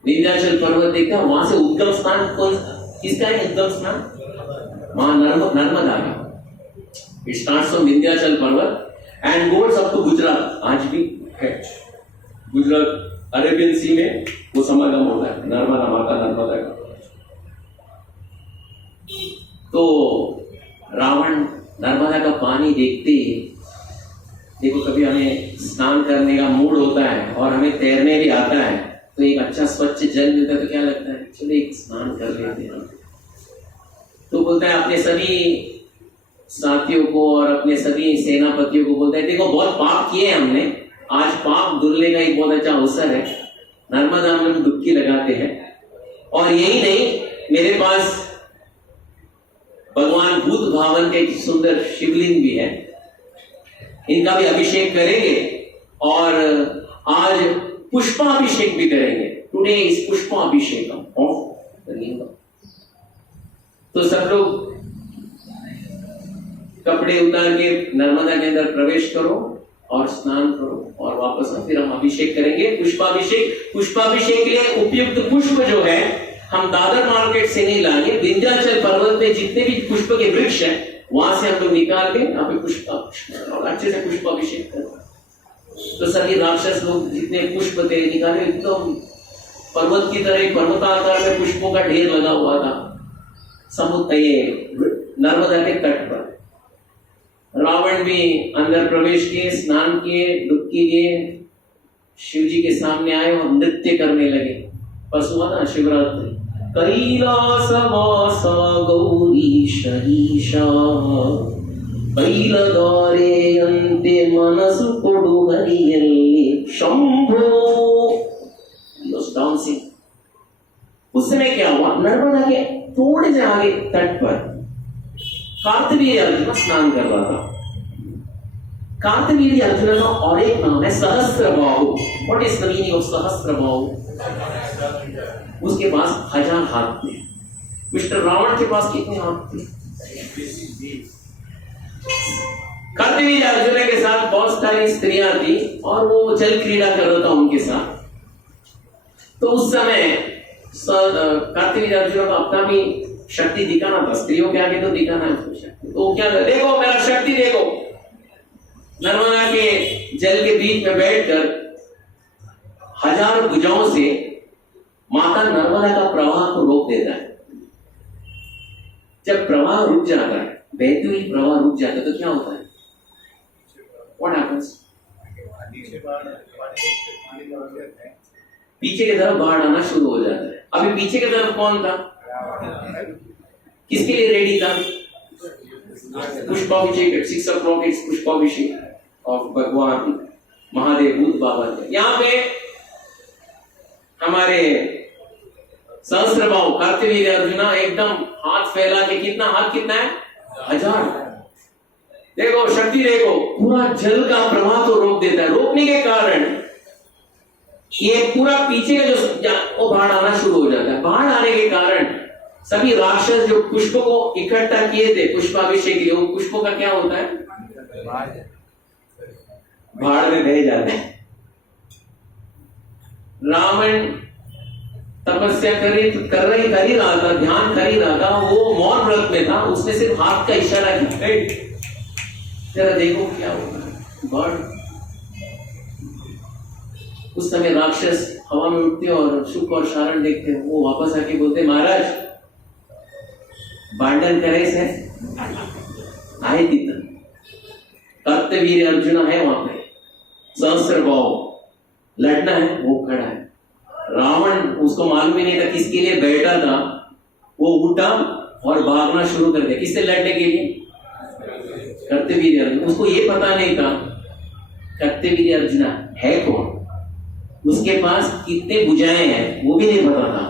विंध्याचल पर्वत देखता है, वहां से उद्गम स्थान कौन, किसका है उद्गम स्थान? वहां नर्मदा का। इट स्टार्ट्स फ्रॉम विंध्याचल पर्वत and goes up to Gujarat. आज भी है गुजरात, अरेबियन सी में वो समागम होता है नर्मदा माता नर्मदा का। तो रावण नर्मदा का पानी देखते, देखो कभी हमें स्नान करने का मूड होता है और हमें तैरने भी आता है, तो एक अच्छा स्वच्छ जल मिलता है तो क्या लगता है, चलो एक स्नान कर लेते हैं। तो बोलता है अपने सभी साथियों को और अपने सभी सेनापतियों को, बोलता है देखो बहुत पाप किए हमने, आज पाप धुलने का एक बहुत अच्छा अवसर है, नर्मदा में हम डुबकी लगाते हैं। और यही नहीं, मेरे पास भगवान भूत भावन का एक सुंदर शिवलिंग भी है, इनका भी अभिषेक करेंगे और आज पुष्पाभिषेक भी करेंगे। टुडे इज पुष्पाभिषेकम ऑफ द लिंगम। तो सब लोग कपड़े उतार के नर्मदा के अंदर प्रवेश करो और स्नान करो और वापस फिर हम अभिषेक करेंगे, पुष्पाभिषेक। पुष्पाभिषेक के लिए उपयुक्त पुष्प जो है हम दादर मार्केट से नहीं लाएंगे, विंध्याचल पर्वत में जितने भी पुष्प के वृक्ष हैं वहां से हम लोग निकाल के यहाँ पे पुष्प और अच्छे से पुष्पाभिषेक करें। तो सभी राक्षस लोग जितने पुष्प थे निकाले, एकदम पर्वत की तरह पर्वताकार में पुष्पों का ढेर लगा हुआ था समुद्र नर्मदा के तट पर। रावण भी अंदर प्रवेश किए, स्नान किए, डुबकी लिए, शिव जी के सामने आए और नृत्य करने लगे। परसों ना शिवरात्रि, कैलासवासा गौरीश ईशा बैलगारे अंते मनसु कोडुगरियल्ली शंभो। डांसिंग। उस समय क्या हुआ, नर्मदा के थोड़े से आगे तट पर कार्तवीर्य अर्जुन स्नान कर रहा था। कार्तवीर्य अर्जुन का और एक नाम है Sahastrabahu. What is the meaning of Sahastrabahu? उसके पास 1000 हाथ थे। मिस्टर रावण के पास कितने हाथ थे? कार्तवीर्य अर्जुन के साथ बहुत सारी स्त्रियां थी और वो जल क्रीड़ा कर रहा था उनके साथ। तो उस समय कार्तवीर्य अर्जुन का अपना भी शक्ति दिखाना था, स्त्रियों के आगे तो दिखाना है उसको शक्ति। तो क्या कर, देखो मेरा शक्ति देखो। नर्मदा के जल के बीच में बैठकर 1000 भुजाओं से माता नर्मदा का प्रवाह को रोक देता है। जब प्रवाह रुक जाता है, बहती हुई प्रवाह रुक जाता है तो क्या होता है? What happens? पीछे की तरफ बाढ़ आना शुरू हो जाता है। अभी पीछे की तरफ कौन था? किसके लिए रेडी था? पुष्पाभिषेक 6 o'clock पुष्पाभिषेक और भगवान महादेव भूत बाबा थे। यहाँ पे हमारे सहस्त्रबाहु कार्तवीर्य अर्जुना एकदम हाथ फैला के, कितना हाथ कितना है? 1000। देखो शक्ति देखो, पूरा जल का प्रवाह तो रोक देता है। रोकने के कारण ये पूरा पीछे का जो बाढ़ आना शुरू हो जाता है। बाढ़ आने के कारण सभी राक्षस जो पुष्प को इकट्ठा किए थे पुष्पाभिषेक के लिए, वो पुष्पों का क्या होता है? बाढ़ में बह जाते हैं। रावण तपस्या कर ही रहा था, ध्यान कर ही रहा था, वो मौन व्रत में था, उसने सिर्फ हाथ का इशारा किया, जरा देखो क्या होगा बर्ड। उस समय राक्षस हवा में उठते और शुक और शारण देखते, वो वापस आके बोलते महाराज भांडण करायचं आहे तिथं, कर्तवीर अर्जुन है वहां पे, सहस्त्र भाव लड़ना है, वो खड़ा है। रावण उसको मालूम ही नहीं था किसके लिए बैठा था, वो उठा और भागना शुरू कर दिया, किससे लड़ने के लिए, कर्तवीर अर्जुन। उसको ये पता नहीं था कर्तवीर अर्जुन है कौन, उसके पास कितने भुजाएं हैं वो भी नहीं पता था,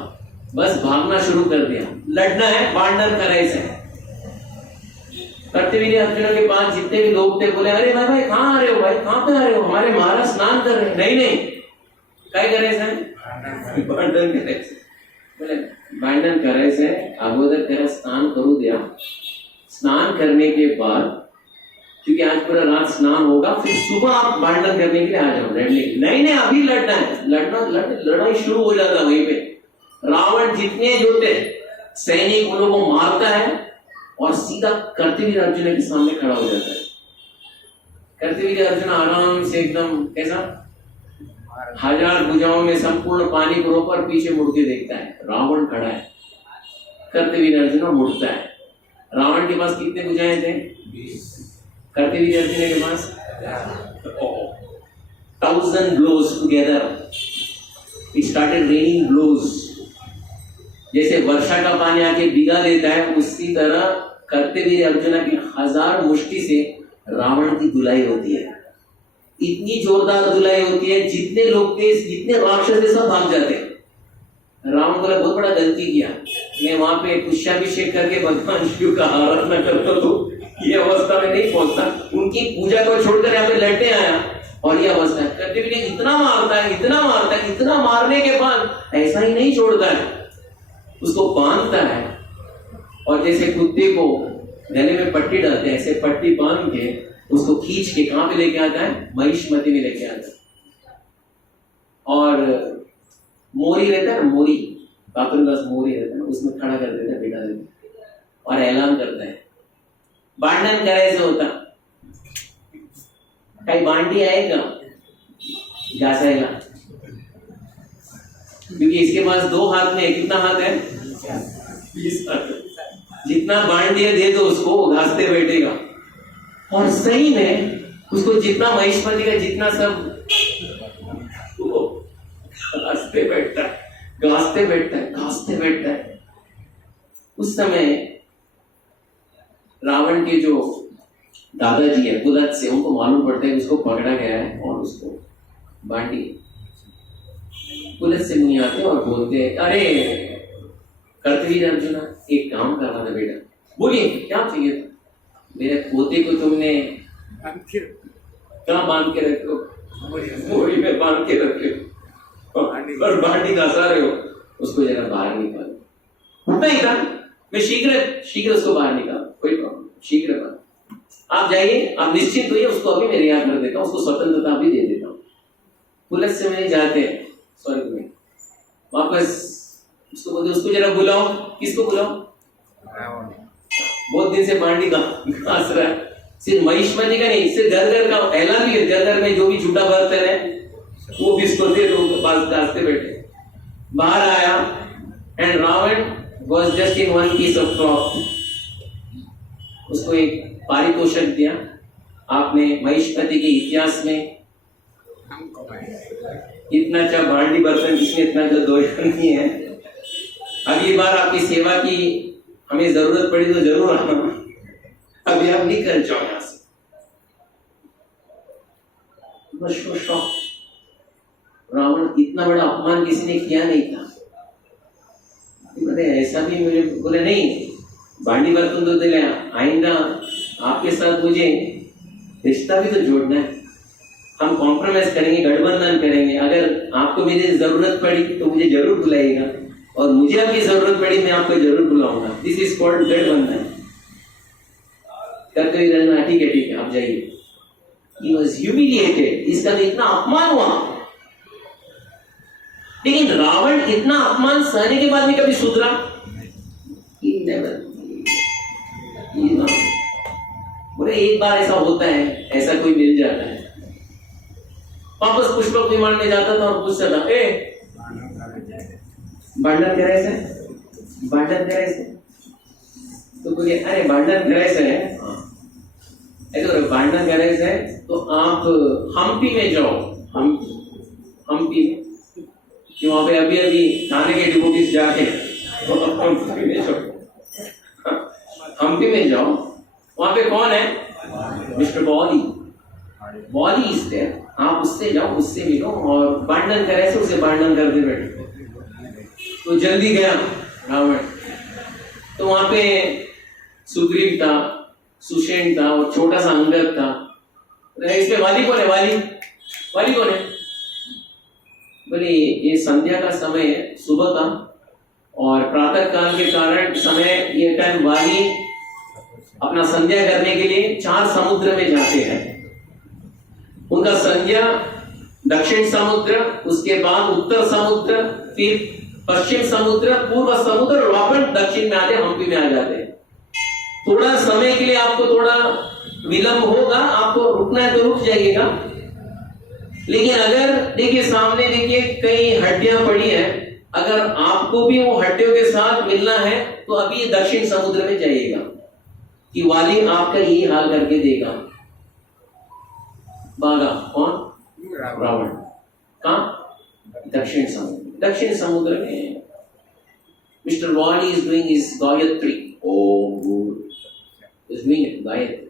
बस भागना शुरू कर दिया, लड़ना है, भांडण करायचं है। कर्तवीर अर्जुन के पास जितने भी लोग थे बोले अरे भाई भाई कहाँ आ रहे हो, भाई कहाँ पे आ रहे हो, हमारे महाराज स्नान कर रहे हैं। नहीं नहीं काय करायचं आहे, भांडण करायचं। बोले भांडण करायचं आहे, अगोदर त्याला स्नान करू द्या, स्नान करने के बाद, क्योंकि आज पूरा रात स्नान होगा, फिर सुबह आप भांडण करने के लिए आ जाओ लड़ने। नहीं नहीं अभी लड़ना है, लड़ाई शुरू हो जाता वहीं पे। रावण जितने जो थे सैनिक उन लोगों को मारता है और सीधा कर्तवीर अर्जुन के सामने खड़ा हो जाता है। कर्तवीर अर्जुन आराम से एकदम कैसा, 1000 भुजाओं में संपूर्ण पानी को ऊपर पीछे मुड़ के देखता है, रावण खड़ा है, कर्तवीर अर्जुन मुड़ता है। रावण के पास कितने भुजाएं थे, 20। कर्तवीर अर्जुन के पास 1000 blows together. It started raining blows. जैसे वर्षा का पानी आके भिगा देता है, उसी तरह कर्तवीर अर्जुन की 1000 मुष्टि से रावण की धुलाई होती है। इतनी जोरदार धुलाई होती है, जितने लोग थे, जितने राक्षस थे, सब भाग जाते हैं। रावण बोला बहुत बड़ा गलती किया, मैं वहां पे पुष्याभिषेक करके भगवान शिव का आराधना करता तो ये अवस्था में नहीं पहुंचता, उनकी पूजा को छोड़कर यहाँ पे लड़ने आया और ये अवस्था है। कर्तवीर इतना मारता है, इतना मारता है, इतना मारने के बाद ऐसा ही नहीं छोड़ता है, उसको बांधता है और जैसे कुत्ते को गले में पट्टी डालते हैं, ऐसे पट्टी बांध के उसको खींच के कहां पे लेके आता है, महिष्मति में लेके आता है। और मोरी रहता है ना, मोरी बाथरूम का मोरी रहता है ना, उसमें खड़ा कर देता है, बिठा देता है और ऐलान करता है भांडण करायचं होता, काही भांडी आहे का घासायला, क्योंकि इसके पास 2 हाथ में, कितना हाथ है, 20 हाथ। जितना भांडी दे दो उसको, वो घासते बैठेगा। और सही में उसको जितना महिष्मति का जितना सब घासते बैठता है, घासते बैठता है, घासते बैठता है। उस समय रावण के जो दादाजी है कुलत से, उनको मालूम पड़ता है कि उसको पकड़ा गया है और उसको बांटी। कुलत से मुनि आते और बोलते हैं अरे कर्तवीर अर्जुन एक काम करना था बेटा। बोलिए क्या चाहिए था। मेरे पोते को तुमने कहाँ बांध के रखे हो, बोरी में बांध के रखे हो और बांटी घसा रहे हो, उसको जरा बाहर निकालो। उतना ही था, मैं शीघ्र उसको बाहर निकालो, कोई प्रॉब्लम, शीघ्र बाहर आप जाइए, आप निश्चित होइए, उसको अभी मैं रिहा कर देता हूँ, उसको स्वतंत्रता भी दे देता हूँ। पुलिस से मैं जाते हैं स्वर्ग में वापस, उसको बोलते उसको जरा बुलाओ। किसको बुलाओ, बहुत दिन से बांडी घास रहा है, सिर्फ महिष्मति का नहीं, सिर्फ घर का ऐलान भी है, घर में जो भी झूठा बर्तन है वो भी इसको दे दो, पास घासते बैठे। बाहर आया and Ravan was just in one piece of cloth. उसको एक पारितोषिक दिया, आपने महिष्मति के इतिहास में इतना अच्छा भांडी बर्तन किसने इतना अच्छा दोषण नहीं है, अगली बार आपकी सेवा की हमें जरूरत पड़ी तो जरूर आना, अभी आप निकल जाओ यहां से। रावण इतना बड़ा अपमान किसी ने किया नहीं था। बोले ऐसा भी मुझे, बोले नहीं भांडी बर्तन तो दिले, आइंदा आपके साथ मुझे रिश्ता भी तो जोड़ना है, हम कॉम्प्रोमाइज करेंगे, गठबंधन करेंगे। अगर आपको मेरी जरूरत पड़ी तो मुझे जरूर बुलाइएगा और मुझे आपकी जरूरत पड़ी मैं आपको जरूर बुलाऊंगा। दिस इज कॉल्ड गठबंधन। करते रहना, ठीक है आप जाइए। He was humiliated, इसका तो इतना अपमान हुआ। लेकिन रावण इतना अपमान सहने के बाद भी कभी सुधरा? बोले एक बार ऐसा होता है, ऐसा कोई मिल जाता है। वापस पुष्पक विमान में जाता था और पूछता था, ए भांडण करायचं है, भांडण करायचं है? तो बोले अरे भांडण करायचं है, ऐसे भांडण करायचं है तो आप हम्पी में जाओ। हम्पी में कि वहां पे अभी अभी थाने के डिवोटीज जाके तो हम्पी में जाओ, वहां पे कौन है? मिस्टर बॉली इज देयर, आप उससे जाओ, उससे मिलो और भांडण करे से उसे भांडण करते बैठे। तो जल्दी गया रावण, तो वहां पे सुग्रीव था, सुषेण था और छोटा सा अंगद था। इसमें वाली कौन है? वाली कौन है? बोले ये संध्या का समय है, सुबह का, और प्रातः काल के कारण समय ये टाइम वाली अपना संध्या करने के लिए 4 समुद्र में जाते हैं। उनका संध्या दक्षिण समुद्र, उसके बाद उत्तर समुद्र, फिर पश्चिम समुद्र, पूर्व समुद्र, और वापस दक्षिण में आते हम्पी में आ जाते हैं। थोड़ा समय के लिए आपको थोड़ा विलंब होगा, आपको रुकना है तो रुक जाइएगा। लेकिन अगर देखिए सामने देखिए कई हड्डियां पड़ी है, अगर आपको भी वो हड्डियों के साथ मिलना है तो अभी दक्षिण समुद्र में जाइएगा, कि वाली आपका यही हाल करके देगा। भागा कौन? रावण। कहाँ? दक्षिण समुद्र। दक्षिण समुद्र में mister Vali is doing his Gayatri, Om is doing Gayatri,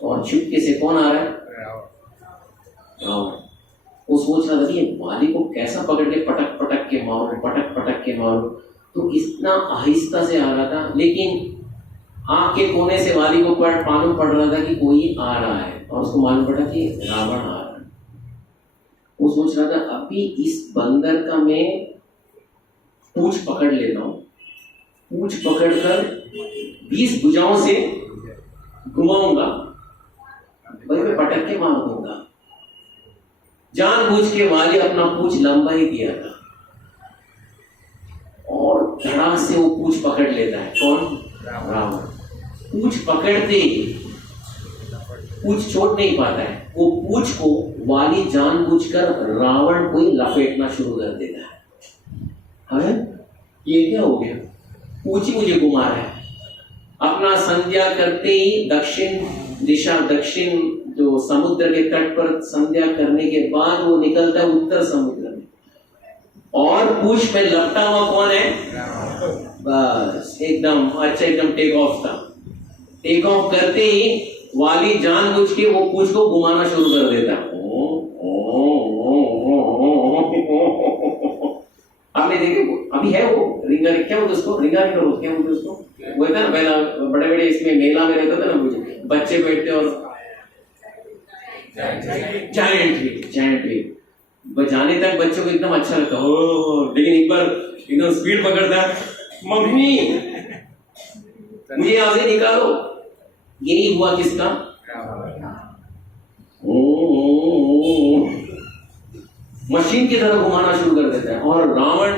और चुपके से कौन आ रहा है? रावण। वो सोच रहा था कि वाली को कैसा पकड़ के पटक पटक के मारो, तो इतना आहिस्ता से आ रहा था, लेकिन आँख के कोने से वाली को मालूम पड़ रहा था कि कोई आ रहा है, और उसको मालूम पड़ा कि रावण आ रहा है। वो सोच रहा था अभी इस बंदर का मैं पूंछ पकड़ लेता हूँ, पूंछ पकड़कर 20 भुजाओं से घुमाऊंगा, वही पे पटक के मार दूंगा। जानबूझ के वाली अपना पूंछ लंबा ही किया था, और धड़ाक से वो पूंछ पकड़ लेता है। कौन? रावण। पूंछ पकड़ते ही पूंछ छोड़ नहीं पाता है, वो पूंछ को वाली जानबूझकर रावण को ही लपेटना शुरू कर देता है। अरे ये क्या हो गया? पूंछ ही मुझे घुमा रहा है। अपना संध्या करते ही दक्षिण दिशा, दक्षिण जो समुद्र के तट पर संध्या करने के बाद वो निकलता है उत्तर समुद्र में, और पूंछ में लपटा हुआ कौन है? बस एकदम अच्छा, एकदम टेक ऑफ था। टेक ऑफ करते ही वाली जानबूझ के वो पूंछ को घुमाना शुरू कर देता। आपने देखे अभी है वो रिंगा, क्या बोलते उसको? रिंगा क्या बोलते उसको? वो था ना पहला, बड़े बड़े इसमें मेला में रहता था ना, मुझे बच्चे बैठते और जायंट व्हील बजाने तक बच्चों को एकदम अच्छा लगता है। लेकिन एक बार एकदम स्पीड पकड़ता है, मम्मी मुझे यहां से निकालो। यही हुआ किसका? मशीन की तरह घुमाना शुरू कर देता है, और रावण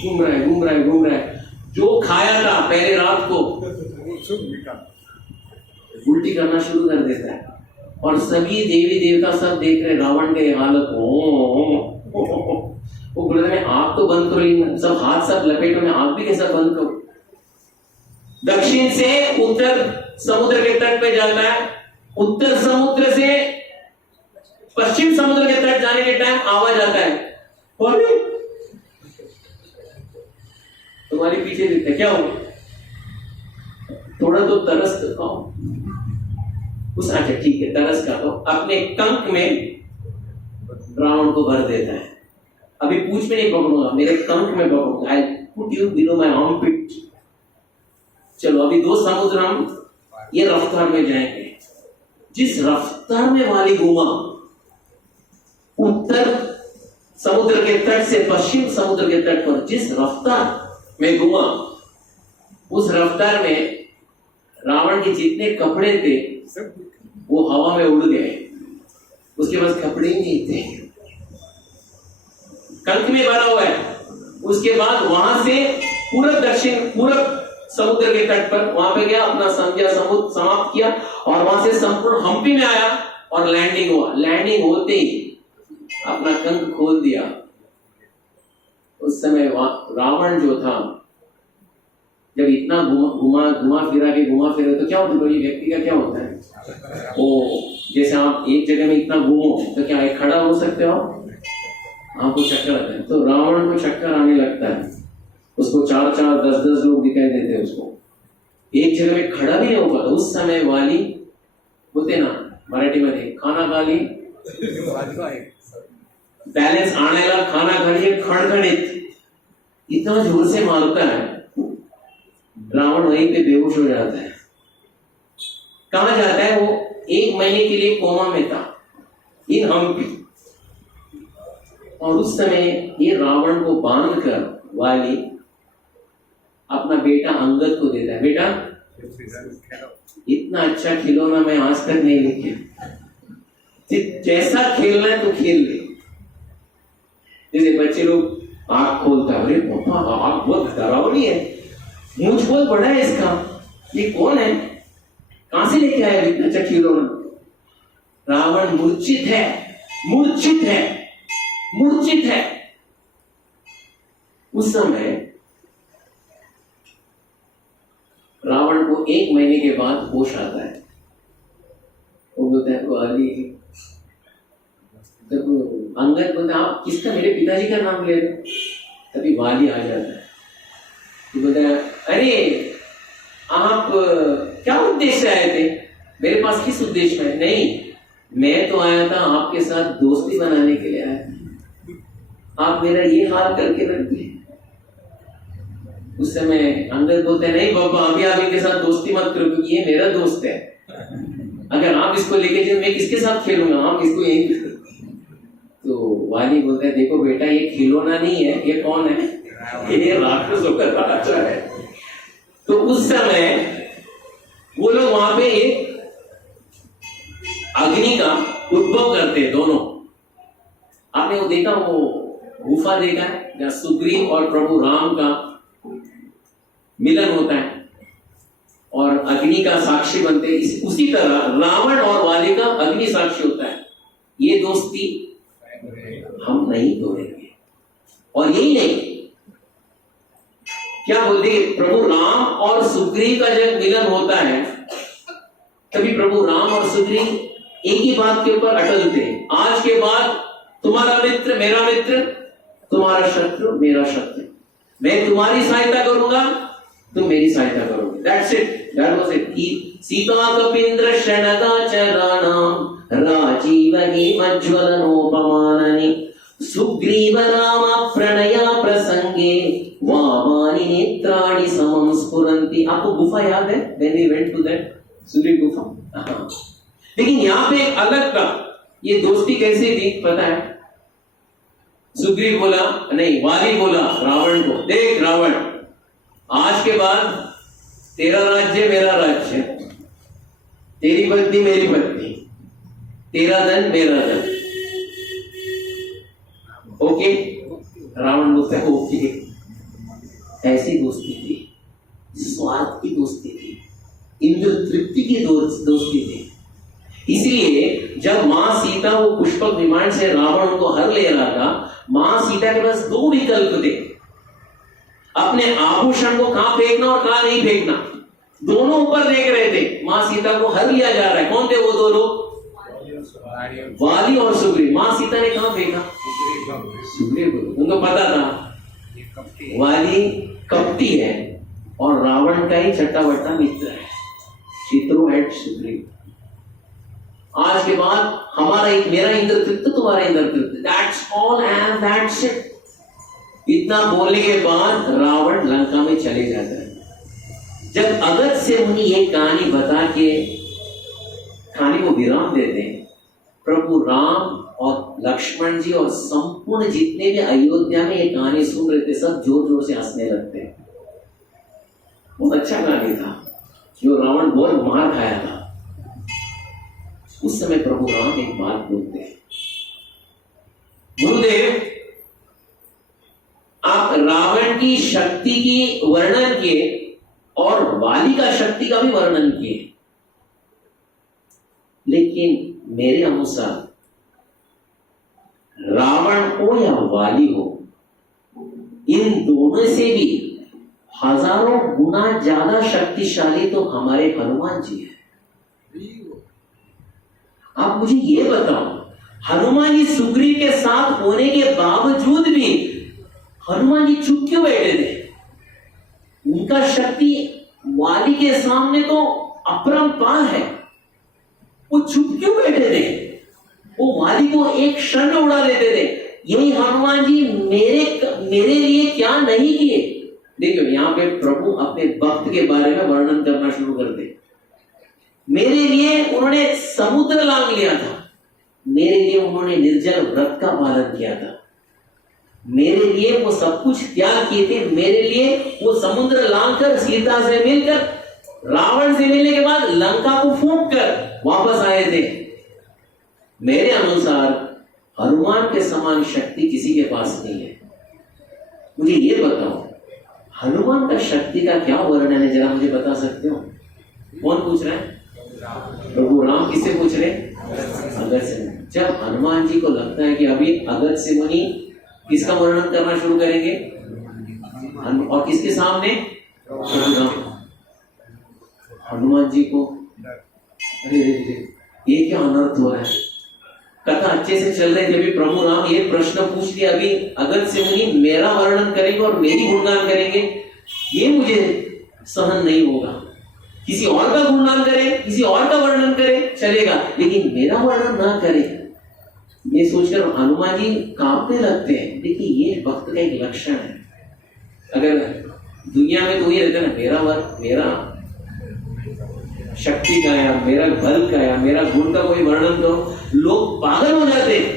घूम रहा है। जो खाया था पहले रात को उल्टी करना शुरू कर देता है, और सभी देवी देवता सब देख रहे रावण के हालत को। वो बोलते हैं आग तो बंद करो, सब हाथ सब लपेटो में, आग भी कैसा बंद करो। दक्षिण से उत्तर समुद्र के तट पे जाता है, उत्तर समुद्र से पश्चिम समुद्र के तट जाने के टाइम आवाज आता है, तुम्हारे पीछे दिखता है, क्या हो? थोड़ा तो तरस खाओ। उस अच्छा ठीक है, तरस का तो अपने कंक में रावण को भर देता है। अभी पूंछ में नहीं पकड़ूंगा, मेरे कंक में पकड़ूंगा। I put you below my armpit. चलो अभी 2 समुद्र हम ये रफ्तार में जाएंगे। जिस रफ्तार में वाली घूमा, उत्तर समुद्र के तट से पश्चिम समुद्र के तट पर जिस रफ्तार में घूमा, उस रफ्तार में रावण के जितने कपड़े थे वो हवा में उड़ गए। उसके पास कपड़े ही नहीं थे। कंक में भरा हुआ है। उसके बाद वहां से पूरब समुद्र के तट पर वहां पे गया, अपना संध्या समुद्र समाप्त किया और वहां से संपूर्ण हम्पी में आया और लैंडिंग हुआ। लैंडिंग होते ही अपना कंक खोल दिया। उस समय रावण जो था, जब इतना घुमा फिरा तो क्या होता है, कोई व्यक्ति का क्या होता है, वो जैसे आप एक जगह में इतना घूमो तो क्या एक खड़ा हो सकते हो, आपको चक्कर आता है। तो रावण को चक्कर आने लगता है, उसको 4-4, 10-10 लोग दिखाई देते हैं, उसको एक जगह में खड़ा भी नहीं हो पाता। उस समय वाली बोलते ना मराठी में, खाना खा ली बैलेंस आने लगा, खाना खा लिया, खड़खड़ित इतना जोर से मारता है, रावण वहीं पे बेहोश हो जाता है। कहा जाता है वो 1 महीने के लिए कोमा में था इन हम्पी। और उस समय ये रावण को बांधकर वाली अपना बेटा अंगद को देता है, बेटा इतना अच्छा खिलौना मैं आज तक नहीं लेके, जैसा खेलना है तो खेल ले। जैसे बच्चे लोग आंख खोलता है, अरे पापा आंख बहुत डरावनी है, मूंछ बहुत बड़ा है इसका, ये कौन है, कहां से लेके आया इतना अच्छा खिलौना। रावण मूर्छित है, मूर्छित है, मूर्छित है। उस समय रावण को 1 महीने के बाद होश आता है। वो बोलता है वाली, अंगद बोलता है आप किसका, मेरे पिताजी का नाम ले रहे हो। तभी वाली आ जाता है, तो बोलता है अरे आप क्या उद्देश्य से आए थे, मेरे पास किस उद्देश्य में। नहीं, मैं तो आया था आपके साथ दोस्ती बनाने के लिए आया था, आप मेरा ये हाल करके रख दिए। उस समय अंगद बोलते हैं नहीं बाबा, अभी आप इनके साथ दोस्ती मत करो, क्योंकि ये मेरा दोस्त है, अगर आप इसको लेके जाए मैं किसके साथ खेलूंगा, आप इसको यही। तो वाली बोलता है देखो बेटा, ये खिलौना नहीं है, ये कौन है, ये राक्षसों का राजा है। तो उस समय वो लोग वहां पे एक अग्नि का उद्भव करते हैं दोनों। आपने वो देखा, वो गुफा देखा है जहां सुग्रीव और प्रभु राम का मिलन होता है और अग्नि का साक्षी बनते हैं। उसी तरह रावण और वाली का अग्नि साक्षी होता है। ये दोस्ती हम नहीं तोड़ेंगे। और यही नहीं, क्या बोलते, प्रभु राम और सुग्रीव का जब मिलन होता है तभी प्रभु राम और सुग्रीव एक ही बात के ऊपर अटल थे, आज के बाद तुम्हारा मित्र मेरा मित्र, तुम्हारा शत्रु मेरा शत्रु, मैं तुम्हारी सहायता करूंगा, तुम मेरी सहायता करोगे। That's it. That was it. Sita कपींद्र शनकाचराणाम Rajiv हेमज्वलनोपमाननि Sugriva Ram Pranaya प्रसंगे वामानि नेत्राणि समं स्फुरन्ति। आपको गुफा याद है? When we went to that Sugriva गुफा। लेकिन यहाँ पे एक अलग था, ये दोस्ती कैसे थी पता है? सुग्रीव बोला, नहीं वाली बोला रावण को, देख रावण, आज के बाद तेरा राज्य मेरा राज्य, तेरी पत्नी मेरी पत्नी, तेरा धन मेरा धन, ओके? रावण बोलता है ओके। ऐसी दोस्ती थी, स्वार्थ की दोस्ती थी, इंद्र तृप्ति की दोस्ती थी। इसलिए जब मां सीता वो पुष्पक विमान से रावण को हर ले रहा था, मां सीता के पास 2 विकल्प थे, अपने आभूषण को कहां फेंकना और कहां नहीं फेंकना। दोनों ऊपर देख रहे थे, मां सीता को हर लिया जा रहा है। कौन थे वो 2 लोग? वाली और सुग्रीव। मां सीता ने कहां फेंका? सुग्रीव को। उनको पता था वाली कपटी है और रावण का ही चट्टावट्टा मित्र है। चित्रो एंड सुग्रीव। आज के बाद हमारा एक, मेरा इंद्रतृप्त तुम्हारा इंद्रतृप्त, that's all and that's it. इतना बोलने के बाद रावण लंका में चले जाता है। जब अगस्त्य मुनि ये कहानी बता के कहानी को विराम देते हैं, प्रभु राम और लक्ष्मण जी और संपूर्ण जितने भी अयोध्या में ये कहानी सुन रहे थे, सब जोर जोर से हंसने लगते हैं। बहुत अच्छा कहानी था, जो रावण बहुत मार खाया था। उस समय प्रभु राम एक बात बोलते हैं, गुरुदेव रावण की शक्ति की वर्णन किए और वाली का शक्ति का भी वर्णन किए, लेकिन मेरे अनुसार रावण हो या वाली हो, इन दोनों से भी हजारों गुना ज्यादा शक्तिशाली तो हमारे हनुमान जी हैं। आप मुझे ये बताओ, हनुमान जी सुग्रीव के साथ होने के बावजूद भी हनुमान जी चुप क्यों बैठे थे? उनका शक्ति वाली के सामने तो अपरंपार है, वो चुप क्यों बैठे थे? वो वाली को एक क्षण में उड़ा देते थे। यही हनुमान जी मेरे लिए क्या नहीं किए। देखो यहाँ पे प्रभु अपने भक्त के बारे में वर्णन करना शुरू करते। मेरे लिए उन्होंने समुद्र लांग लिया था, मेरे लिए उन्होंने निर्जल व्रत का पालन किया था, मेरे लिए वो सब कुछ त्याग किए थे, मेरे लिए वो समुद्र लांग कर सीता से मिलकर रावण से मिलने के बाद लंका को फूंक कर वापस आए थे। मेरे अनुसार हनुमान के समान शक्ति किसी के पास नहीं है। मुझे ये बताओ, हनुमान का शक्ति का क्या वर्णन है, जरा मुझे बता सकते हो? कौन पूछ रहा है? प्रभु राम। किससे पूछ रहे? अगस्त्य से। जब हनुमान जी को लगता है कि अभी अगस्त्य मुनि किसका वर्णन करना शुरू करेंगे, और किसके सामने? प्रभु राम। हनुमान जी को अरे ये क्या अनर्थ हो रहा है? कथा अच्छे से चल रही थी, अभी प्रभु राम ये प्रश्न पूछ लिया, अभी अगस्त्य मुनि मेरा वर्णन करेंगे और मेरी गुणगान करेंगे, ये मुझे सहन नहीं होगा। किसी और का गुणगान करे, किसी और का वर्णन करे चलेगा, लेकिन मेरा वर्णन ना करे, ये सोचकर हनुमान जी कांपने लगते हैं। देखिए ये भक्त का एक लक्षण है। अगर दुनिया में तो ये रहता है ना, मेरा शक्ति का या मेरा बल का या मेरा गुण का कोई वर्णन करो, लोग पागल हो जाते हैं।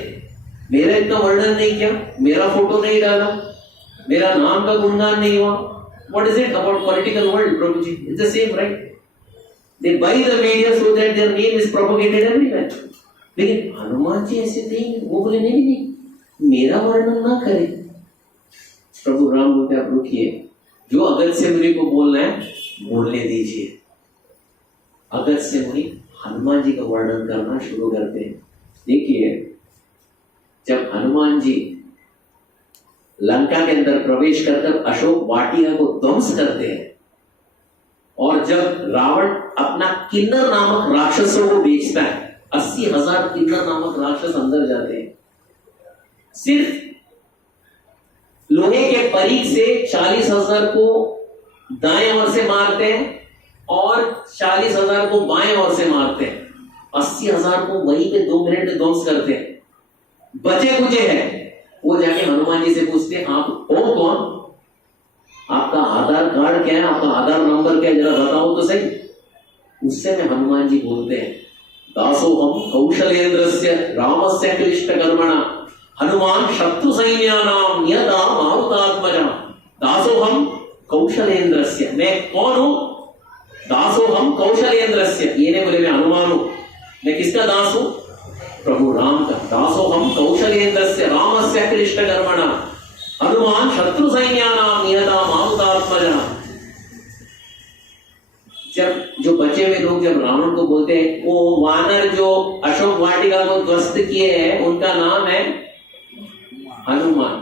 मेरा इतना वर्णन नहीं किया, मेरा फोटो नहीं डाला, मेरा नाम का गुणगान नहीं हुआ। What is it about political world, Prabhu ji? It's the same, right? They buy the media so that their name is propagated everywhere. लेकिन हनुमान जी ऐसे नहीं, वो बोले नहीं, मेरा वर्णन ना करे। प्रभु राम बोलते आप रुकिए, जो अगस्त्य मुनि को बोलना है बोलने दीजिए। अगस्त्य मुनि हनुमान जी का वर्णन करना शुरू करते हैं। देखिए जब हनुमान जी लंका के अंदर प्रवेश कर अशोक वाटिका को ध्वंस करते हैं, और जब रावण अपना किन्नर नामक राक्षसों को बेचता है, 80,000 किन्नर नामक राक्षस अंदर जाते हैं। सिर्फ लोहे के परीख से 40,000 को दाएं ओर से मारते हैं और 40,000 को बाएं ओर से मारते हैं। 80,000 को वहीं पे 2 मिनट में ध्वंस करते हैं। बचे कुचे हैं, वो जाके हनुमान जी से पूछते हैं, आप हो कौन? आपका आधार कार्ड क्या है, आपका आधार नंबर क्या है, जरा बताओ तो सही। उससे में हनुमान जी बोलते हैं, दासोहम कौशलेन्द्रस्य रामस्य क्लिष्ट कर्मणा हनुमान शत्रु सैन्यानाम नियता मारुतात्मजा। दासोहम कौशलेन्द्रस्य, मैं कौन हूं? दासोहम कौशलेन्द्रस्य, ये नहीं बोले मैं हनुमान हूं, मैं किसका दास हूं? प्रभु राम का। दासोहम कौशलेन्द्रस्य रामस्य क्लिष्ट कर्मणा हनुमान शत्रु सैन्यानाम नियता मारुतात्मजा। जब जो बचे हुए लोग जब रावण को बोलते हैं, वो वानर जो अशोक वाटिका को ध्वस्त किए हैं उनका नाम है हनुमान।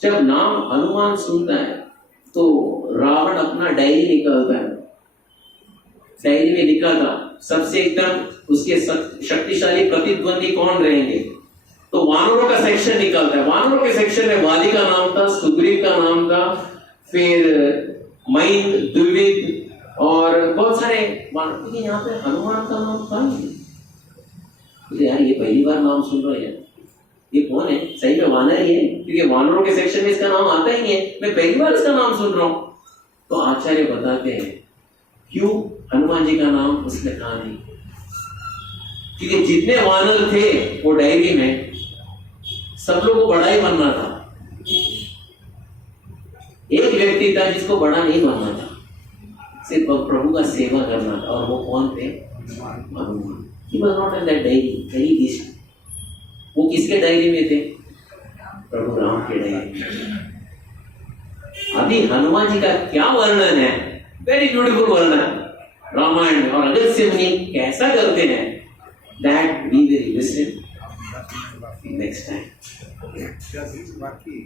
जब नाम हनुमान सुनता है तो रावण अपना डायरी निकालता है। डायरी में लिखा था सबसे एकदम उसके शक्तिशाली प्रतिद्वंदी कौन रहेंगे, तो वानरों का सेक्शन निकालता है। वानरों के सेक्शन में वाली का नाम था, सुग्रीव का नाम था, फिर मैंद, द्विविद और बहुत सारे वानर। लेकिन यहाँ पे हनुमान का नाम था नहीं। तो यार ये पहली बार नाम सुन रहे हैं, ये कौन है? सही में वानर ही है, क्योंकि वानरों के सेक्शन में इसका नाम आता ही नहीं है, मैं पहली बार इसका नाम सुन रहा हूं। तो आचार्य बताते हैं क्यों हनुमान जी का नाम उसने कहा नहीं, क्योंकि जितने वानर थे वो डायरी में सब लोग को बड़ा ही बनना था। एक व्यक्ति था जिसको बड़ा नहीं बनना था, सिर्फ प्रभु का सेवा करना था, और वो कौन थे? Hanuman. He was not in that diary, very least. वो किसके डायरी में थे? प्रभु राम के डायरी में। अभी हनुमान जी का क्या वर्णन है, वेरी ब्यूटीफुल वर्णन रामायण में। और अगस्त्य मुनि कैसा करते हैं, that we will listen next time.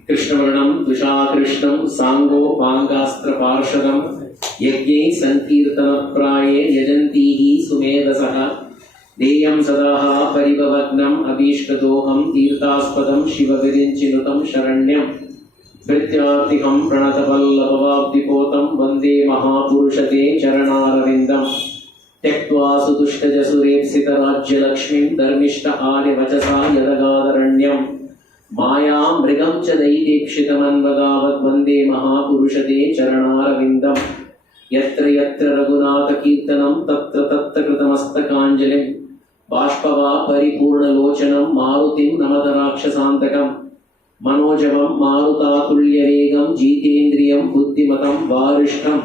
कृष्णवर्णम तुषाकृष्णम सांगोपांगास्त्र पार्षदम यज्ञै संकीर्तनप्राये यजन्तीहि सुमेधसः देयं सदा परिभवग्नम् अभीष्टदोहं तीर्थास्पदं शिवविरिञ्चिनुतं शरण्यं भृत्यार्तिकं प्रणतवल्लभवाब्धिपोतं वन्दे महापुरुषते चरणारविन्दं त्यक्त्वा सुतुष्टजसुरेप्सितराज्यलक्ष्मीं धर्मिष्ठ आर्यवचसा यदगादरण्यं माया मृगं च दैतेक्षितमन्वगावत् वन्दे महापुरुषते चरणारविन्दं यत्र यत्र रघुनाथ कीर्तनं तत्र तत्र कृतमस्तकाञ्जलिं बाष्पवा परिपूर्णलोचनं मारुतिं नमत राक्षसान्तकं मनोजवं मारुतातुल्यवेगं जितेन्द्रियं बुद्धिमतं वारिष्ठं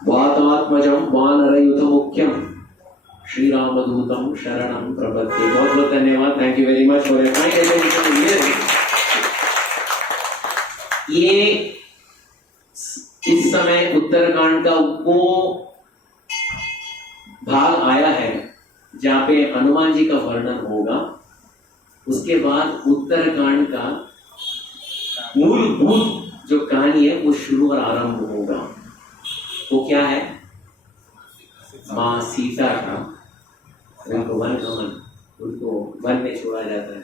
वातात्मजं वानरयुतमुख्यं श्रीरामदूतं शरणं प्रपद्ये। बहुत बहुत धन्यवाद, thank you very much for your kind attention. ये इस समय उत्तरकांड का वो भाग आया है जहां पे हनुमान जी का वर्णन होगा। उसके बाद उत्तरकांड का मूलभूत जो कहानी है वो शुरू और आरंभ होगा। वो क्या है, मां सीता का उनको उनको वन में छोड़ा जाता है।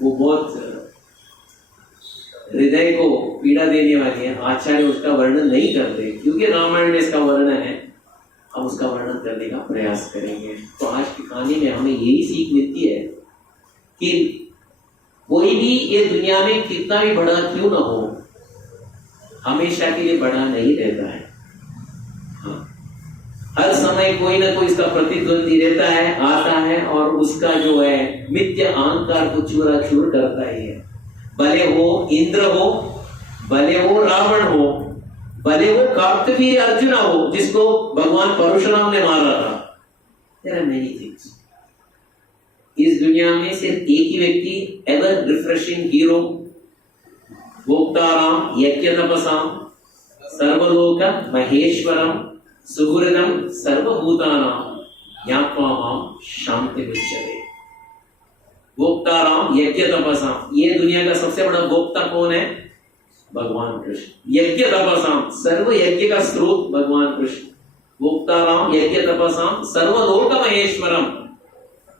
वो बहुत हृदय को पीड़ा देने वाली है। आचार्य उसका वर्णन नहीं करते क्योंकि रामायण में इसका वर्णन है, हम उसका वर्णन करने का प्रयास करेंगे। तो आज की कहानी में हमें यही सीख मिलती है कि कोई भी ये दुनिया में कितना भी बड़ा क्यों ना हो, हमेशा के लिए बड़ा नहीं रहता है। हाँ, हर समय कोई ना कोई इसका प्रतिद्वंदी रहता है, आता है और उसका जो है मिथ्या अहंकार को चूराचूर करता ही है। भले वो इंद्र हो, भले वो रावण हो, भले वो कार्तवीर्य अर्जुन हो जिसको भगवान परशुराम ने मारा था। There are many things. इस दुनिया में सिर्फ एक ही व्यक्ति एवर रिफ्रेशिंग हीरो, भोक्ताराम यज्ञ तपसाम सर्वलोक महेश्वरम सुहृदम सर्वभूतानां ज्ञात्वाहं शांति विच्यते। भोक्ताराम यज्ञ तपसाम, ये दुनिया का सबसे बड़ा भोक्ता कौन है, भगवान कृष्ण। यज्ञ तपसाम, सर्व यज्ञ का स्रोत भगवान कृष्ण। भोक्ताराम यज्ञ तपसाम सर्वलोक महेश्वरम,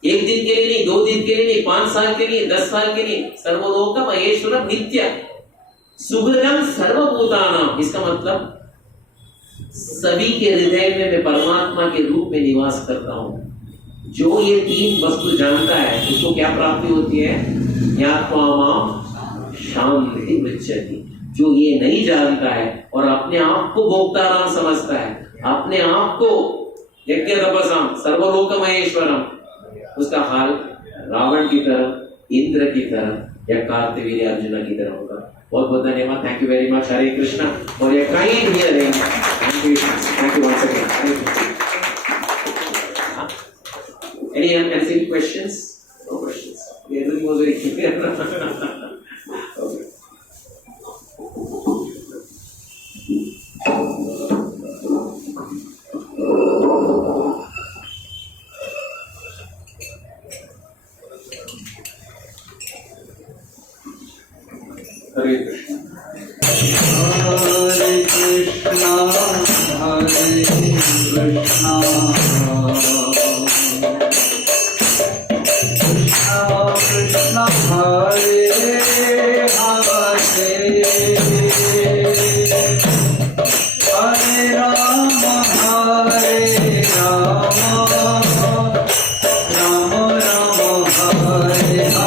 एक दिन के लिए नहीं, 2 दिन के लिए नहीं, 5 साल के लिए, 10 साल के लिए, सर्वलोक महेश्वरम नित्य सुहृदम सर्वभूतानां। इसका मतलब सभी के हृदय में मैं परमात्मा के रूप में निवास करता हूं। जो ये 3 वस्तु जानता है उसको क्या प्राप्ति होती है, ज्ञात्वा शांति विच्यते। जो ये नहीं जानता है और अपने आप को भोक्ताराम समझता है, अपने आप को यज्ञ तपसाम सर्वलोक महेश्वरम, उसका हाल रावण की तरह, इंद्र की तरह या कार्तवीर्य अर्जुन की तरह होगा। बहुत बहुत धन्यवाद, thank you very much. Hare Krishna और ये kind hearing, thank you once again. Any questions? No questions. Everything was very clear. Okay. Hare Krishna. Hare Krishna, Hare Krishna, Krishna Hare Hare, Hare Rama Hare Rama, Rama Rama Hare Hare.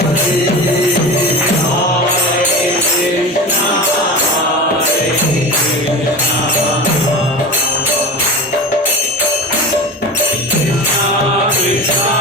Krishna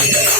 Krishna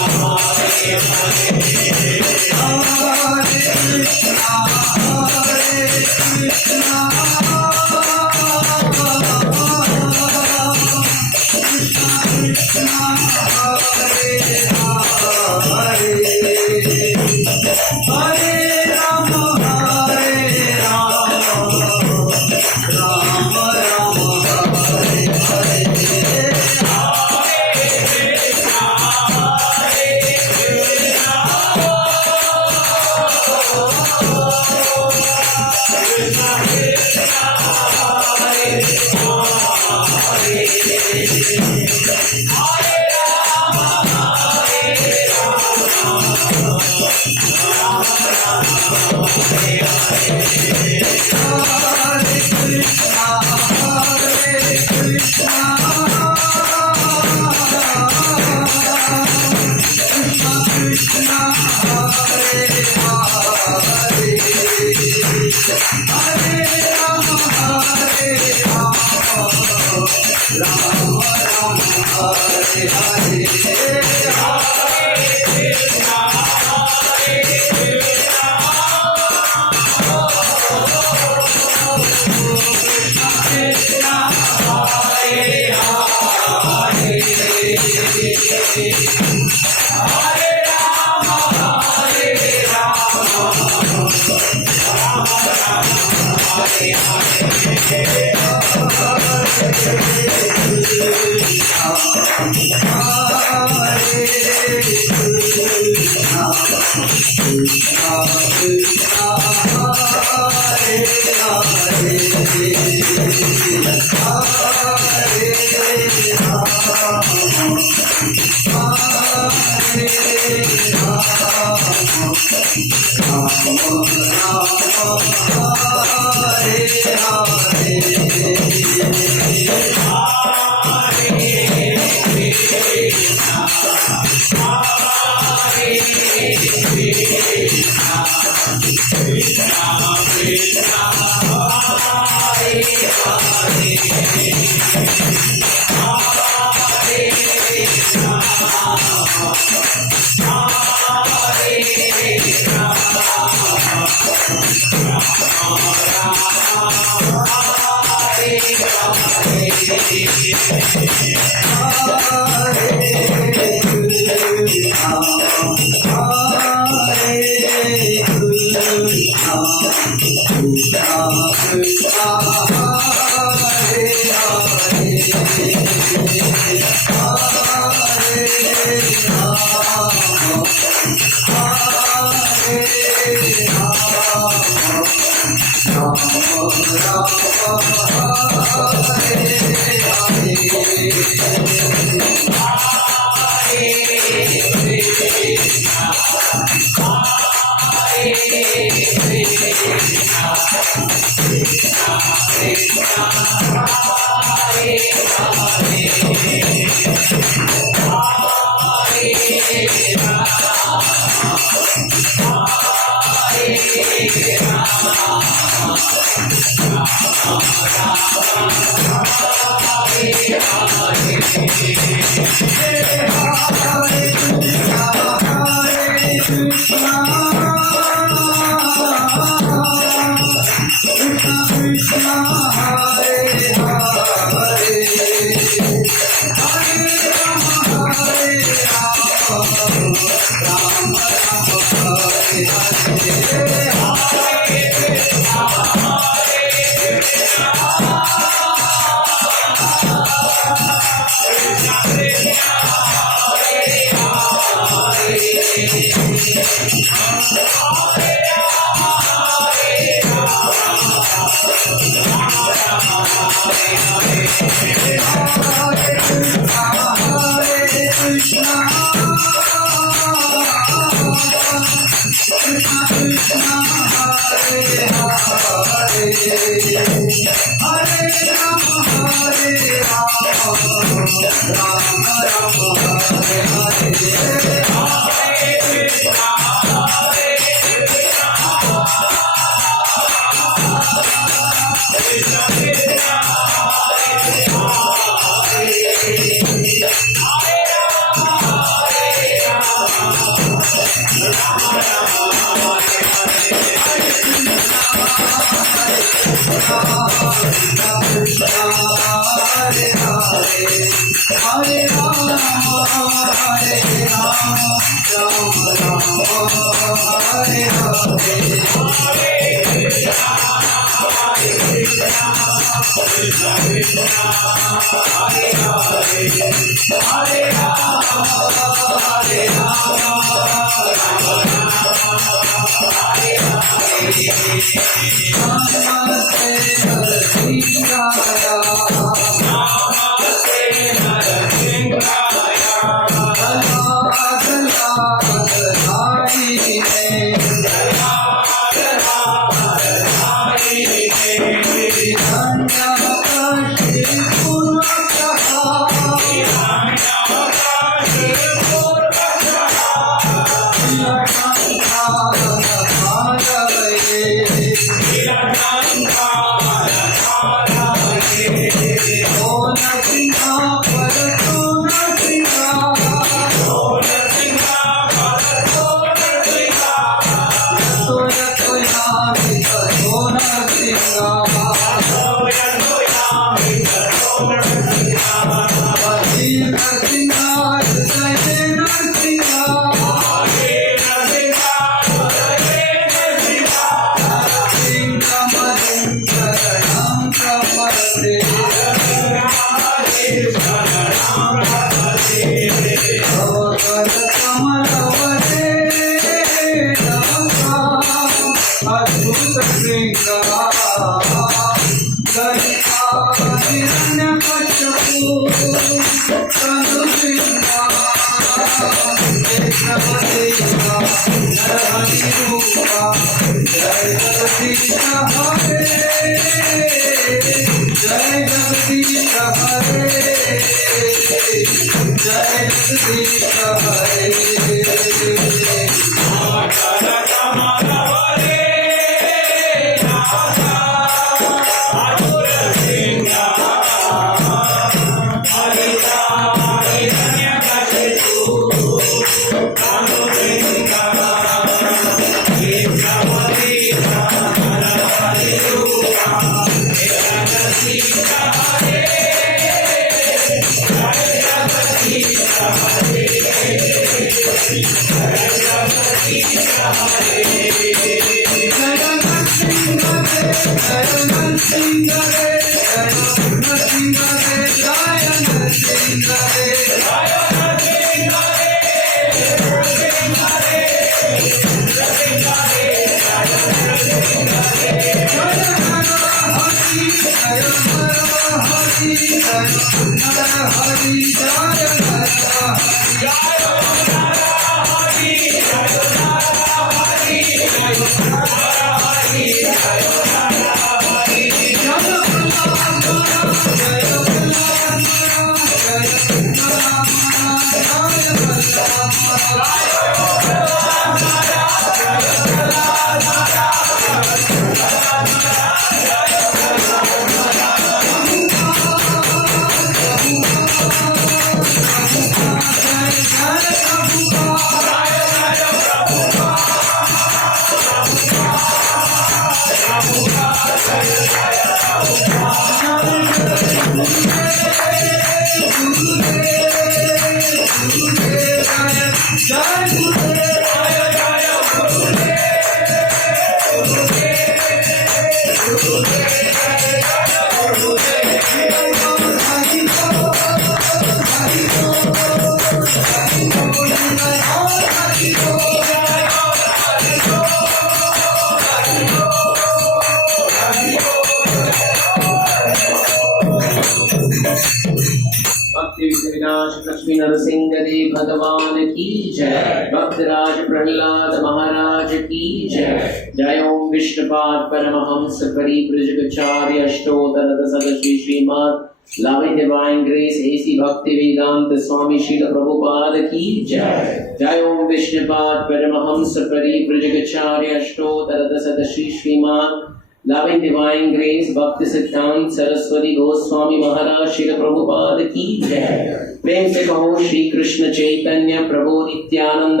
Lakshmi Narasimha Dev भगवान की जय। भक्तराज प्रहलाद महाराज की जय। जय ओम विष्णुपाद परमहंस परिव्रजकाचार्य अष्टोत्तर सदश्री Srimad loving divine grace A C Bhakti Vedanta स्वामी श्रील प्रभुपाद की जय। जय ओम विष्णुपाद परमहंस परिव्रजकाचार्य अष्टोत्तर सदश्री Shrimad Loving divine grace, Bhakti Siddhant Saraswati Goswami Maharaj Shri Prabhupada की जय। प्रेम से कहो श्री कृष्ण चैतन्य प्रभु नित्यानंद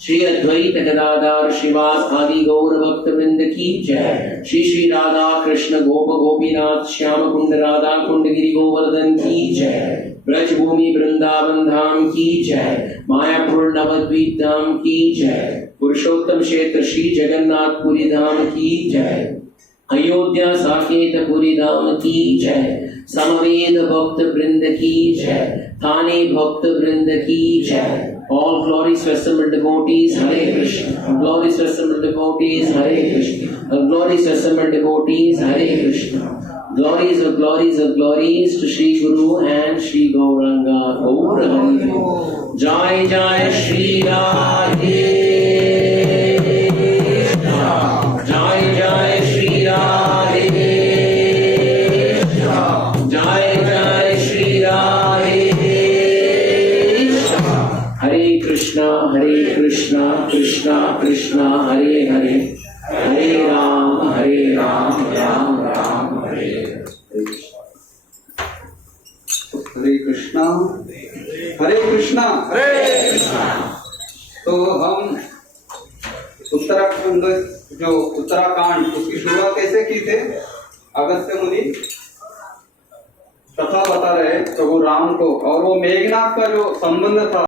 श्री अद्वैत गदाधर श्रीवास आदि गौर भक्त वृंद की जय। श्री श्री राधा कृष्ण गोप गोपीनाथ श्याम कुंड राधा कुंड गिरि गोवर्धन की जय। ब्रज भूमि वृंदावन धाम की जय। मायापुर नवद्वीप धाम की जय। पुरुषोत्तम क्षेत्र श्री जगन्नाथपुरी धाम की जय। अयोध्या साकेत पुरी धाम की जय। समवेद भक्त वृंद की जय। थाने भक्त वृंद की जय। All glories to assembled devotees, Hare Krishna. Glories to assembled devotees, Hare Krishna. Glories to assembled devotees, Hare Krishna. Glories of glories of glories to Shri Guru and Shri Gauranga. Gaur Hari. Jai Jai Shri Radhe. Jai Jai Shri Radhe. Jai Jai Shri Radhe. Hare Krishna, Krishna Krishna, Hare Hare, Hare Ram, Ram Ram, Hare Hare. हरे कृष्णा हरे कृष्णा हरे कृष्णा। तो हम उत्तराखंड जो उत्तराखंड उसकी शुरुआत कैसे की थे? अगस्त्य मुनि कथा बता रहे प्रभु राम को, और वो मेघनाथ का जो संबंध था